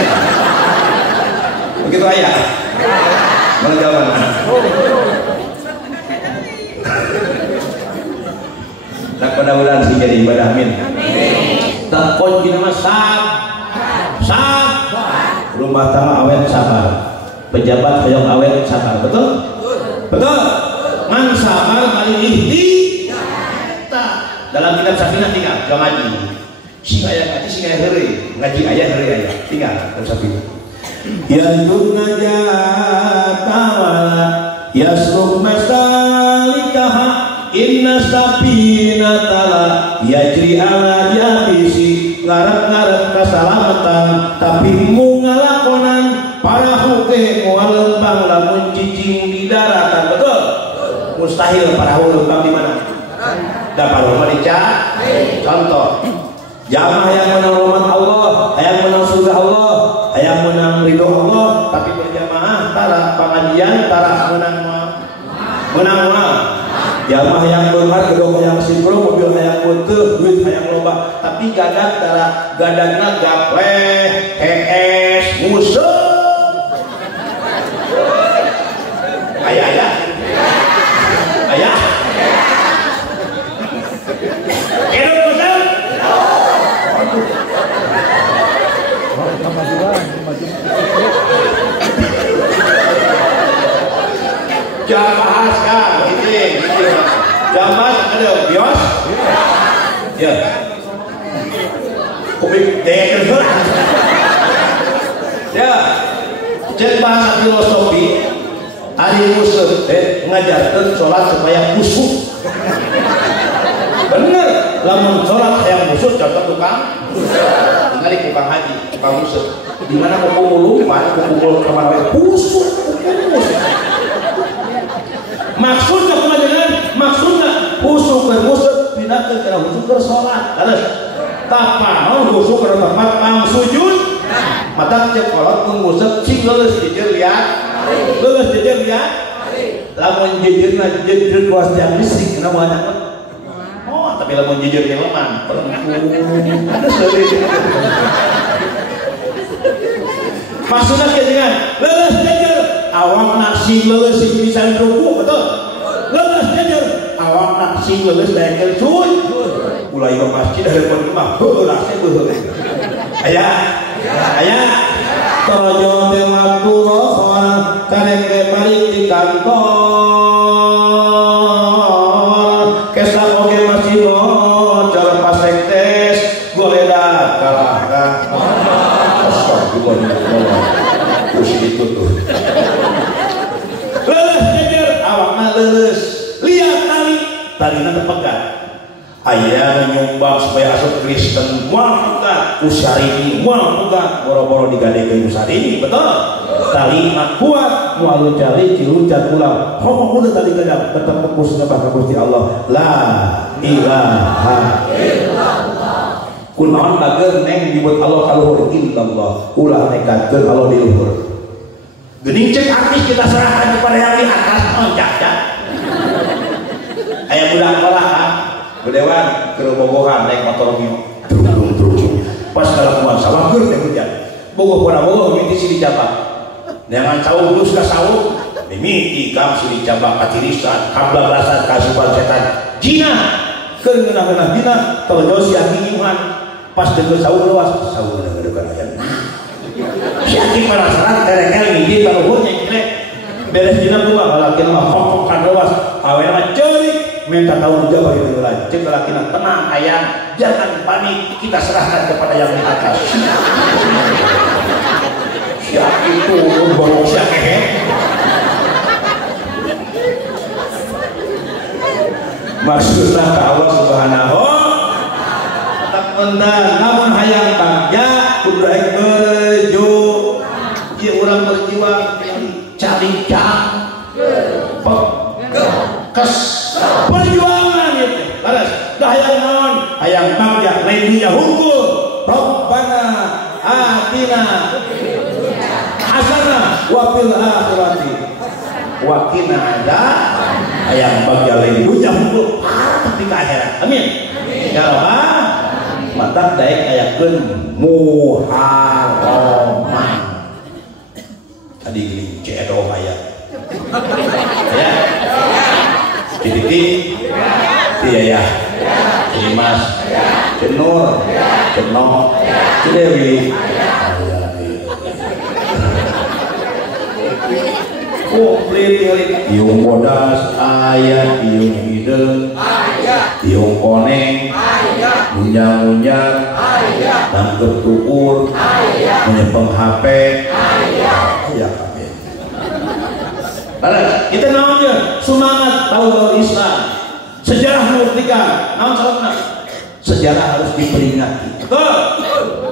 Begitu ayah. Menjawab. Tak mudah-mudahan sih jadi ibadah, amin. Tak kunci nama rumah tangga awet sabar, pejabat hoyong awet sabar, betul? Betul. Man sabar kali ihti. Dalam kitab Safinah tinggal jangan ngaji. Sing aya ngaji sing aya heureuy, ngaji aya heureuy aya. Tinggal dalam Safinah. Ya tunja tawala yasruk masalikaha inna sapina tala yajri ala yabisi ngarep-ngarep keselamatan tapi mu ngalakonan para huke mualembang lamun cicing di daratan, betul? Mustahil para lembang di mana? Dapat rumah dicat. Contoh jamaah yang menang rahmat Allah, yang menang surga Allah, yang menang ridho Allah, tapi berjamaah tara pengajian tara menang jamaah yang benar gedung yang simpul mobil yang butuh duit yang loba tapi gadak tara gadagna gapleh es musuh ayah jangan bahas kan gitu. Jangan ada bios ya komik deh ya jadi bahasa filosofi hari musuh ngajarkan sholat supaya khusyuk. Bener lamun sholat yang khusyuk contoh tukang tinggal tukang haji tukang musuh di mana kumpul kemana khusyuk. Maksudnya pengajaran maksudnya khusyuk bermusik pindah ke khusyuk bersolat terus tapa mau khusyuk ke tempat mau sujud mata cek kolot pun musik sing lulus jujur lihat lamun jujurnya jujur kuas yang listrik kena banyak oh tapi lamun jujur yang lemah maksudnya kayak dengan lulus jujur awak nasi lulus sing bisa ruku, betul? Lulus jujur awak nasi lulus daerah sujud mulai ke masjid dari penerima nasi betul ayah tojo waktu rohon karek balik di kantor kesal oke masih bocor pasek tes goledak kalahkan astagfirullah kursi itu tuh lulus jujur awakna lulus lihat tali terpegat ayah menyumbang supaya asup Kristen mual bukan Usarini mual bukan boro-boro digadekeun Usarini, betul? Tali kuat mual cari cilucat pulang ngomong udah tadi gadang tetap fokus nyembah ka Gusti Allah la ilaha illallah kunaon bageun neng nyebut Allah kaluhur illallah ulah nekatkeun Allah di luhur geuning cek artis kita serahkan kepada yang di atas cacat aya budak sekolah Bedewan kerobogohan naik motor mio truk pas kalakuan sawah keur teh hujan bogoh pada bogoh mimiti si dicabak jangan cauh terus ka sawah mimiti kam si dicabak ka tirisan kabablasan kasupan setan jina keur ngeunah-ngeunah dina tojo si akinyuhan pas deuk sawah luas sawah ngeudeukkeun aya si aki penasaran terekel ngidi ka luhur nya beres dina kumaha lalaki mah fok kan luas awena mah ceurik minta tahu jawab itu lagi cek lelaki tenang ayam jangan panik kita serahkan kepada yang di atas siap itu borong siap maksudnya ke Allah subhanahu tak endang namun hayang bagja kudu aing berejo ieu urang berjiwa cari kes perjuangan itu laras dah hayang naon hayang bagja lain dunya hukum Rabbana atina hasanah wa fil akhirati wa qina adzaban hayang bagja lain dunya hungkul parah di akhirat. Amin. Ya Rabbal matak daek ayakeun muharramah. Tadi geuning cedo aya. Ya. Titik iya ya. Mas Cenur Cenok Dewi komplit iung bodas aya iung hideung aya iung koneng aya ngunyang-ngunyang aya nangkep tukur aya menyepeng HP aya kabeh. Kita namanya semangat tahun Islam. Sejarah merdeka, naon salahna? Sejarah harus diperingati. Betul.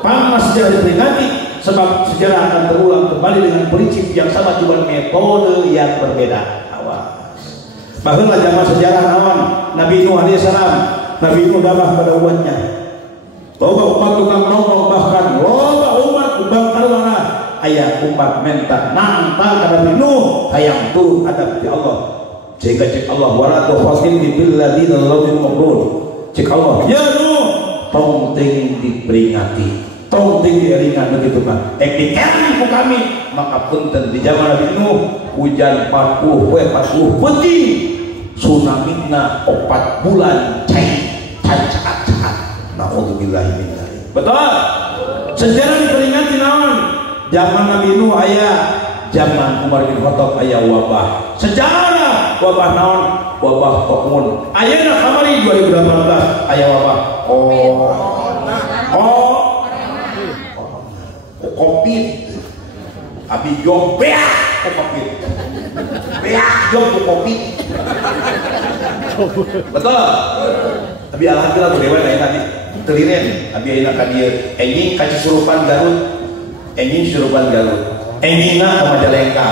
Paham sejarah diperingati sebab sejarah akan terulang kembali dengan prinsip yang sama cuma metode yang berbeda. Awas. Baheula zaman sejarah naon? Nabi Nuh alaihissalam, Nabi Nuh dabah pada umatnya. Loba umat tukang nongkrong bahkan loba umat bakal mana? Aya umat minta nantang kada Nabi Nuh hayang turun adab di Allah. Sehingga cek Allah wala tukhafil bil ladina lahum maqrun. Cek Allah, ya Nuh, tongting diperingati, tongting dieringan begitu mah. Dikari ku kami, maka punten di zaman Nabi Nuh hujan 40 penting. Tsunamina 4 bulan cai cacat. Naudzubillahi min dzalik. Betul. Sejarah diperingati naon? Zaman Nabi Nuh aya, zaman Umar bin Khattab aya wabah. Sejarah wabah naon? Wabah Kokmun. Ayeuna kamari 2018 aya wabah Covid. Abi jog beak Covid. Beak jog Covid. Betul. Abi alhamdulillah dewe lain tadi. Teliren abi ayeuna ka dieu enjing ka Cisurupan Garut. Enjing Cisurupan Garut. Enjingna ka Majalengka.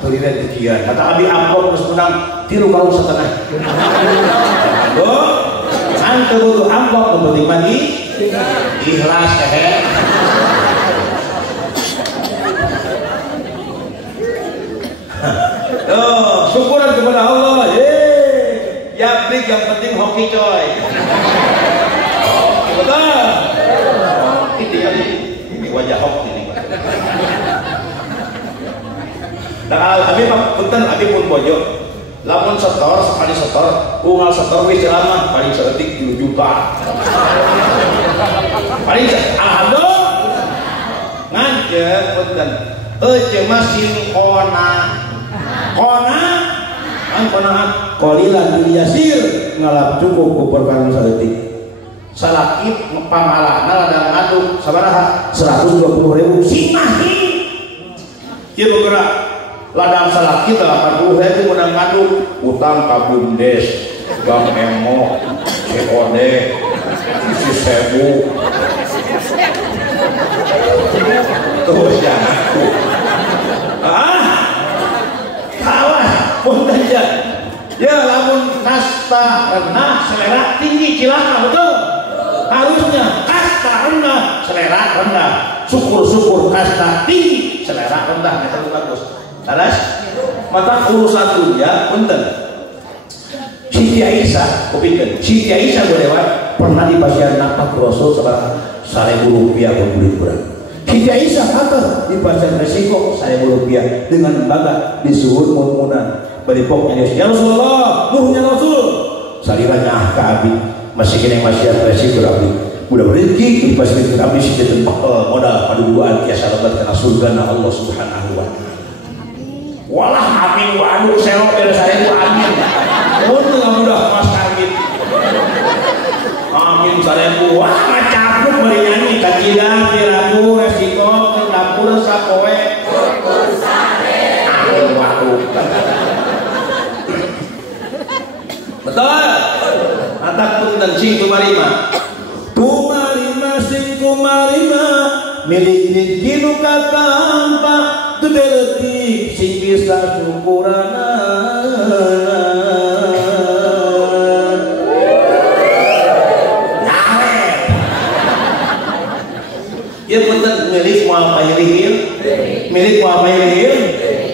Teliren dikian. Kata abi amplop geus menang 3,5 kali. Aduh. Ante butuh amplop nu penting mah ikhlas kae. Oh, syukuran kepada Allah. Ya, big yang penting hoki coy. Betul. Ini wajah hoki ini. Nah, abi punten abi pun bojo. Lamun setor sekali setor, unggal setor wis lama paling seetik 3 juta. Paling alhamdulillah. Ngancet punten. Masin kona qalilan bil yasir ngalap cukup ku perkara saeutik. Salakit pangalahna ladang aduk sabaraha 120.000 simahi. Ieu bergerak ladang salakit 80.000 menang aduk utang ka Bumdes, Gang Emo, COD, isi sebu. Terus ya. Punten ya lamun kasta rendah selera tinggi cilaka betul. Harusnya kasta rendah selera rendah, syukur kasta tinggi selera rendah. Itu bagus. Terus mata urusan dunia punten. Siti Aisyah kupikeun Siti Aisyah golewat pernah dipasihan nafkah Rasul sabaraha 1.000 rupiah pembeli kurang. Siti Aisyah kata dipasihan resiko 1.000 rupiah dengan bangga disuhun mumunan. Beripoknya ya Rasulullah, nuhnya Rasul. Saliranya ka abi masih kena masih resiko abi. Udah rezeki dipasihan ka abi sih tempat modal paduduan tiasa lebat kana surga Allah Subhanahu wa taala. Walah amin wa anu selo beres 1.000 amin. Mun mudah Mas Karmit. Amin 1.000 wah capuk bari nyanyi kacidang diragu resiko ke dapur sapoe. Dapur sare. Waduh. Betul. Atak punten sing tumarima. Tumarima sing tumarima milik dinu katampa tebeleutik sing bisa syukurana. Ya punten milik moal pailihir. Milik moal pailihir.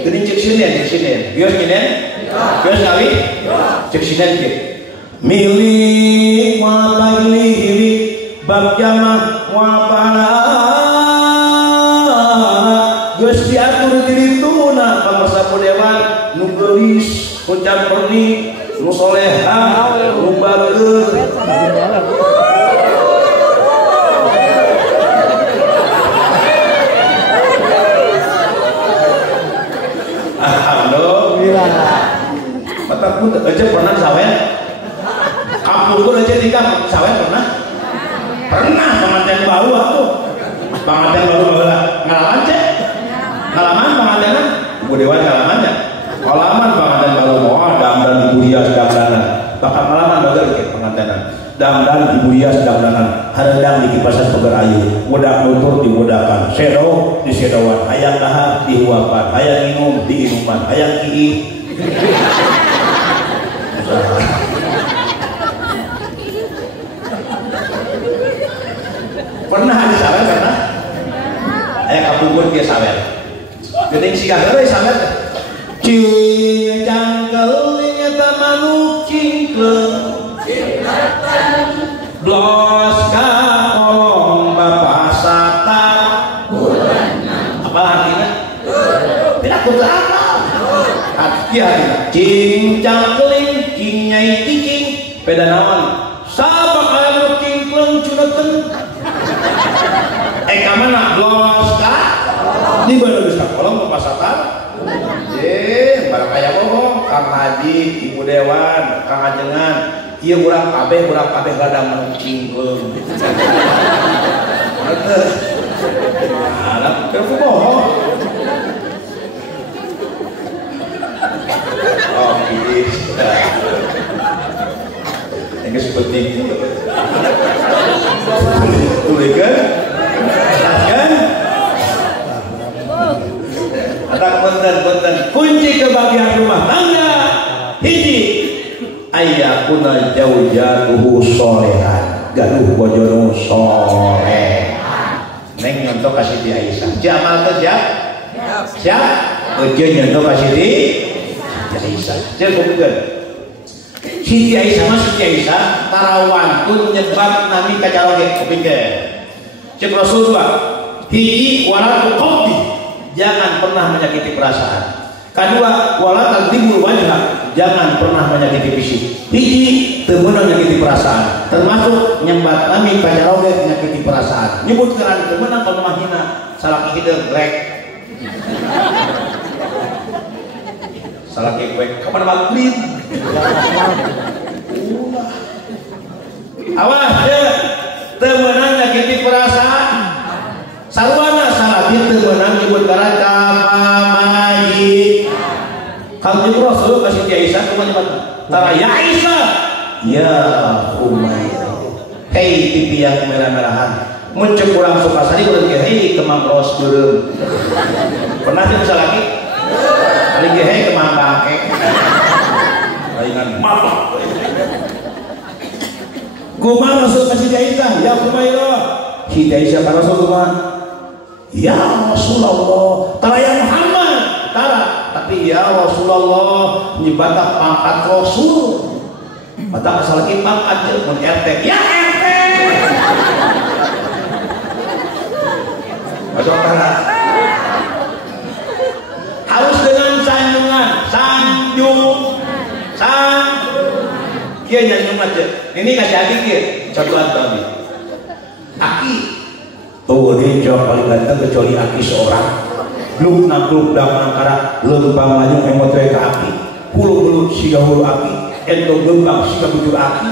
Geuning cek sinen. Bios sinen. Geus ngawi cek sinan kieu milik wa baili bab jama wa bala geus diatur di dituna pamasa dewan nu geulis nu perni nu soleha nu bageur Mata pun aja pernah sawen kampung pun aja nikah sawen pernah pengantin baru aku pengantin baru ngalaman cek ngalaman pengantinan ibu dewan ngalamannya ngalaman pengantin baru mau damdan ibu dia sedang danan bakal ngalaman bagal ke pengantinan damdan ibu dia sedang danan hadang di kipasan pegar ayu mudah nutur dimudahkan sedo di sedowan hayang dahar dihuapan hayang minum diinuman hayang kiri pernah ada sawer pernah ayah kapungkur dia sawer geuning siga heureuy sawer cing cangkeling eta manuk cingkleng blos ka kolong bapasatan apa artinya tidak kudu apa artinya cing cangkeling cing nyai cicing beda naon sabak aya cingkleng cuneuten kamana blos ka di mana bisa kolong pemasukan barang kaya bohong Kang Haji Ibu Dewan Kang Ajengan iya urang kabeh gadang mencingkeung harap terus bohong oh ini ini seperti itu boleh kan punten kunci kebahagiaan rumah tangga hiji aya kuna jauh-jauh solehan gaduh bojona solehan neng nyontok kasih di Aisyah jamal teh siap eujeun nyontok kasih di Aisyah ceuk Siti Aisyah tarawan kun nyebab nami kacaroge kepikeun cek Rasul 2 hiji wala tuqti jangan pernah menyakiti perasaan. Kedua, wala tadribul wajha, jangan pernah menyakiti fisik. Hiji, teu meunang menyakiti perasaan. Termasuk nyembat nami kacaroge menyakiti perasaan. Nyebutkeun teu meunang kana mahina, salaki hideung grek. Salaki grek kapan magrib. Awas teu meunang menyakiti perasaan. Sarwana salah itu menang nyebut karena kapamaji kamu Rasul kasih dia Aisyah kemana tara ya Aisyah ya Umayyah hei pipi yang merah-merahan muncul kurang suka sari kurang hei kemang ros belum pernah bisa lagi kali hei kemang bangke laingan mabak kumang Rasul kasih dia Aisyah ya Umayyah si dia Aisyah karena Rasulullah ya Rasulullah tara ya Muhammad tara tapi ya Rasulullah nyebatah pangkat Rasul mata asal lagi pangkat mun RT ya RT masuk tara harus dengan sanjungan kieu nyanjung aja ini kasih aki kieu contohan kami aki oh ini jawab paling ganteng kecuali aki seorang belum nakluk dalam angkara lembang maju emot ke aki hulu siga hulu aki ento gembang siga bujur aki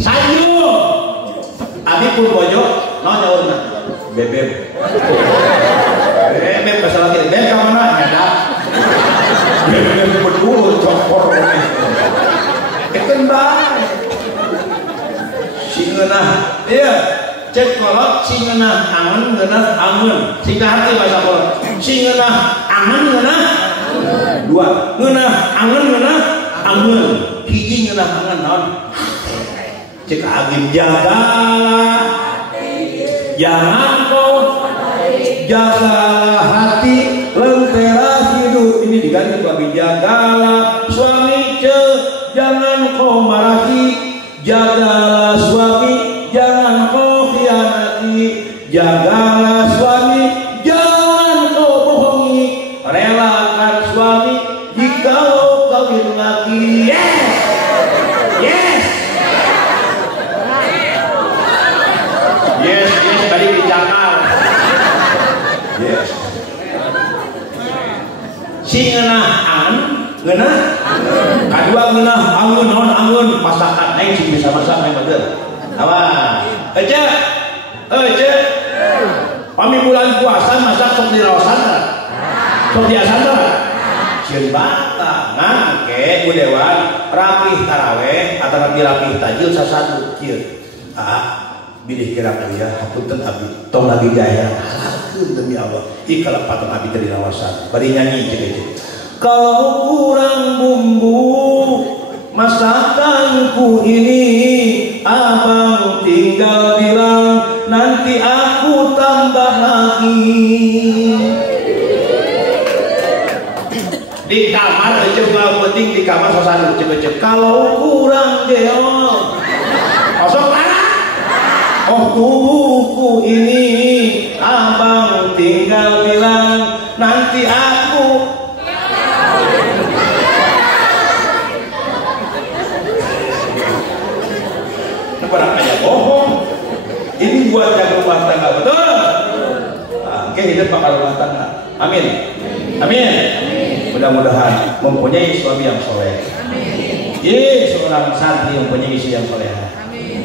sanju abi pun bojo nanya urna bebek pasal lagi bebek kemana nyada bebek berdua cokor ikan baik singenah iya cek kolot singenah angen ngeunah angen singkat hati bahasa kolot singenah angen ngeunah dua ngeunah angen ngeunah angen hiji ngeunah angen naon cek agim jagalah jangan kau jagalah hati lentera diganti babi jagalah suami jangan kau marahi, jagalah suami jangan kau khianati, jagalah suami jangan kau bohongi, relakan suami jika kawin lagi. Yes, yes, yes, yes. Tadi dicakar. Yes. Si ngeunah ngeunah, kadua ngeunah angun naon angun masakan aing sing bisa masak aing bener. Awas, ece, pami bulan puasa masak sok diraosan, sok diasan tah. Sieun bata, ngangke budewan rapih taraweh atau rapih tajil sasatu kieu. Bilih kira ya, hapunten abdi, tong lagi jaya, halalkeun demi Allah. Ih kalepatan abdi teh diraosan, bari nyanyi cek. Kalau kurang bumbu masakanku ini, abang tinggal bilang nanti aku tambah lagi. Di kamar aja nggak penting, di kamar sosok cek. Kalau kurang geol, kosong mana? Oh tubuhku ini, abang tinggal bilang nanti aku. Barang aja bohong. Ini buat jaga rumah tangga, betul? Oke, hidup bakal rumah tangga. Amin. Amin. Mudah-mudahan mempunyai suami yang soleh. Ye, seorang santri mempunyai istri yang soleh.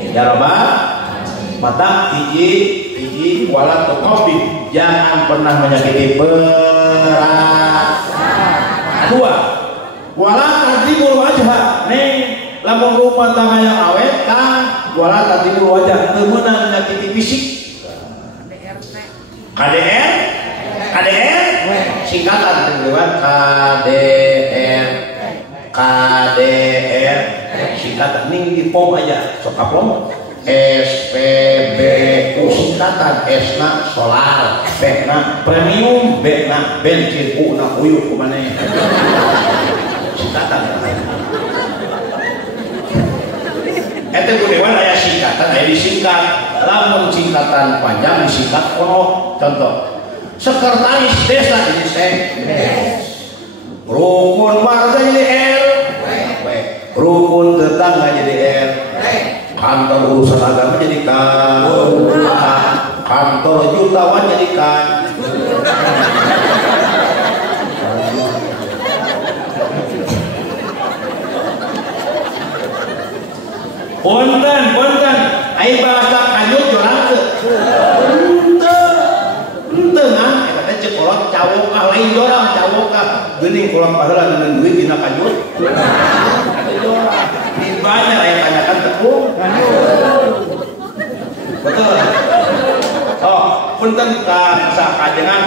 Ya Rabbal, mata hiji wala tuqabi, jangan pernah menyakiti perasaan. Dua, wala tadibul wajha, neng lamun rumah tangga yang awet kan wala tadibul wajah temenan menyakiti fisik. KDR singkatan lewat KDR singkatan ning di pom aja sok apom SPBU singkatan S na solar, P na premium, B na bensin, U na uyuh kumana singkatan. Ente budewan aya singkatan, aya disingkat. Lamun singkatan panjang disingkat kono. Contoh, sekretaris desa jadi S, rukun warga jadi L, rukun tetangga jadi R, kantor urusan agama jadi K, kantor jutawan jadi K. Punten, aing bahasa kanyut jorang teu. Henteu nah, eta teh ceuk kolot cawok lain jorang cawok geuning kolot paheula dengan duit dina kanyut. Atuh jorang. Di banyak aya tanyakan tepung. Betul. Oh, punten ka sakajengan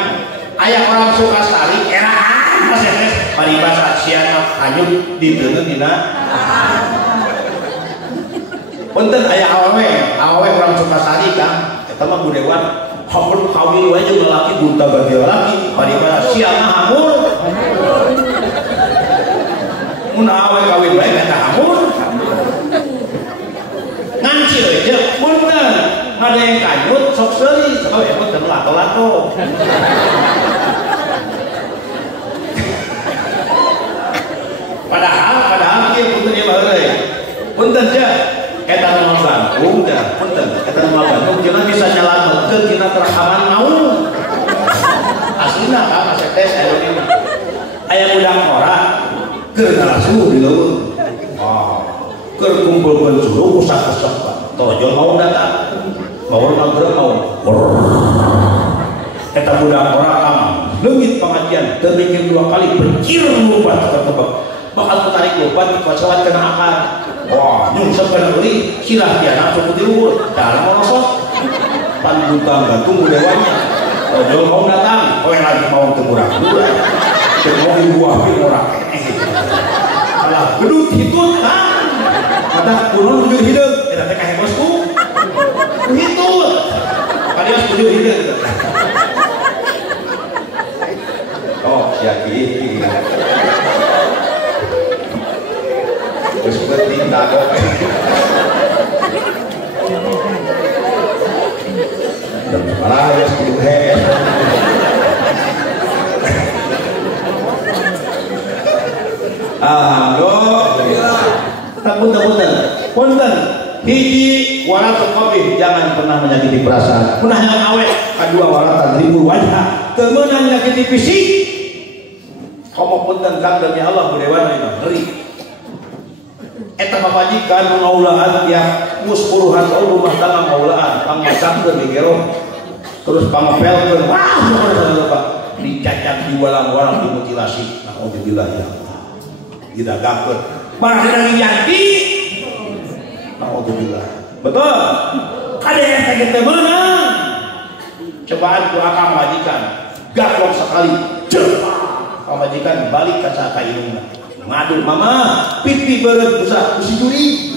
aya orang Sukasari eraan masih paribasa siana kanyut diteungeun dina. Punten aya awewe orang Sukasari kan eta mah budewan hampir kawin wae jeung lalaki bunta ganti lalaki paribasa siana hamur mun awewe kawin wae eta hamur ngancil we punten ngadeng kanyut sok seuli sok emot teu lato-lato. Padahal kieu punten ieu baheula punten teh eta nu Bandung dah punten eta nu Bandung cenah bisa nyalametkeun tina terhaman naun aslina ka masih tes aya budak ora keur ngalasu di leuweung keur kumpulkeun suruh usak-usak tojol mau datang mau magreb mau eta budak ora kam leungit pengajian teu mikir dua kali berkir lupa tebak bakal tarik lupa dikuasawat kena akar. Wah, nyungsep kena beli silah dia anak suku tiluhur dalam merosot pan butang gantung budewanya ojol mau datang kowe lagi mau temurah mau dibuah orang salah gedut hitut kan ada kurun bujur hidup kita teh kahe bosku hitut kalian bujur hidup oh siaki Geus penting dagok. Dan sekarang geus kudu heeh. Alhamdulillah. Punten. Hiji waratul qabih, jangan pernah menyakiti perasaan. Punah yang awet. Kedua waratul ribul wajah, kemenang menyakiti fisik. Komo punten kang demi Allah budewana ieu ngeri. Eta papajikan maulaan tiap muspuluhan tahun rumah tangga maulaan pangmacakeun di gero. Terus pangapelkeun. Wah, Pak. Dicacat di walang-walang dimutilasi. Nauzubillah ya Allah. Didagakeun. Barang didagi janti. Nauzubillah. Betul. Kada eta teh meunang. Cobaan ku akang majikan. Gaklok sekali. Cepat. Pamajikan balik ka saka indungna. Ngadu, "Mama, pipi beureut usah kusi juri."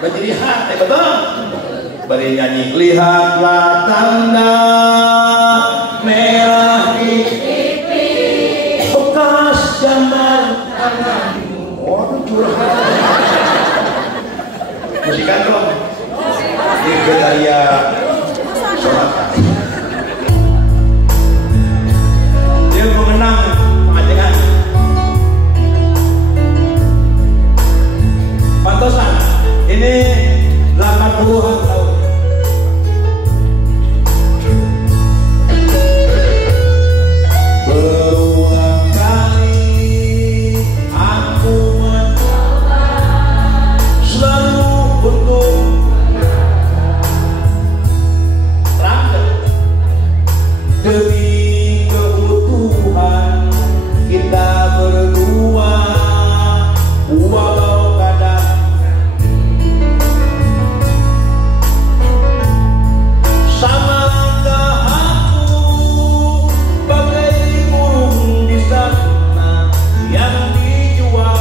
Bari lihat, betul. Bari nyanyi, lihatlah tanda merah di pipi bekas jamar tanganmu. Waduh, curhat. Musikan dong. Di Gedaria Sonata. Dia mengenang pengajian. Pantosan, ini 80-an tahun. Berulang kali aku mencoba selalu untuk terangkan demi keutuhan kita berdua, walau kadang samakah aku bagai burung di sana yang dijual.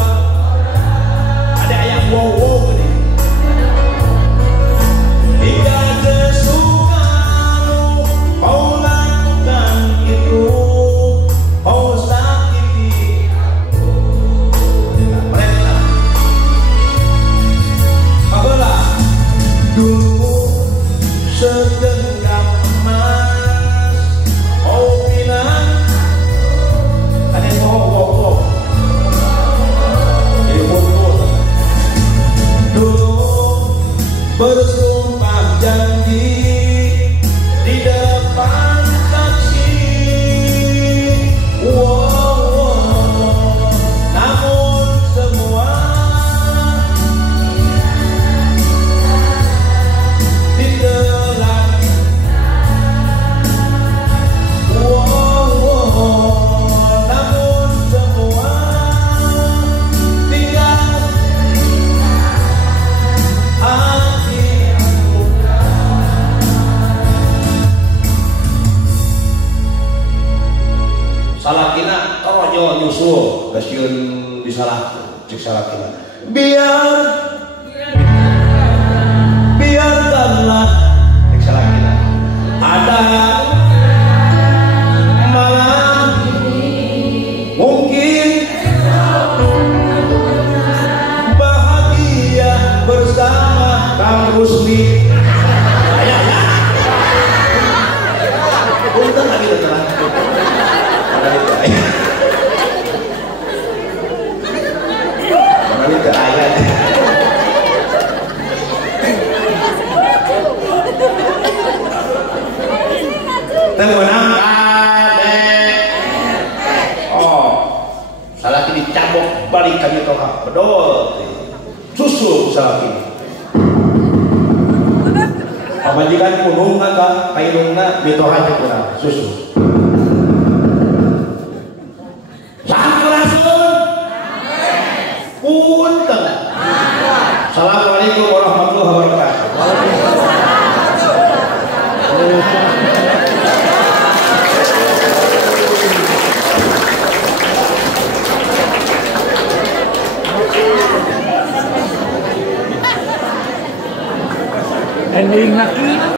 Ada ayat wow ini. Hingga kesukaanmu kau lakukan itu, kau sakiti aku. Mereka apalah dulu segenggam emas kau bilang ada yang bohong jadi bohong. Dulu bersumpah janji di depan saksi, namun semua ditelan. Namun semua tinggal hati. Salakina torojo nyusul gasieun disalah cek salakina. Biarkanlah cek salakina. Ada malam mungkin bahagia bersama Kang Rusli. Punten lagi terang. Mana ayat. Tenang adek. Oh, salah ini cabok balik kami toha. Bedol. Susul salah ini. Pamajikan kunung ka kainungna bitoha teh kurang susu. Punten. Assalamualaikum warahmatullahi wabarakatuh. Ending lagi.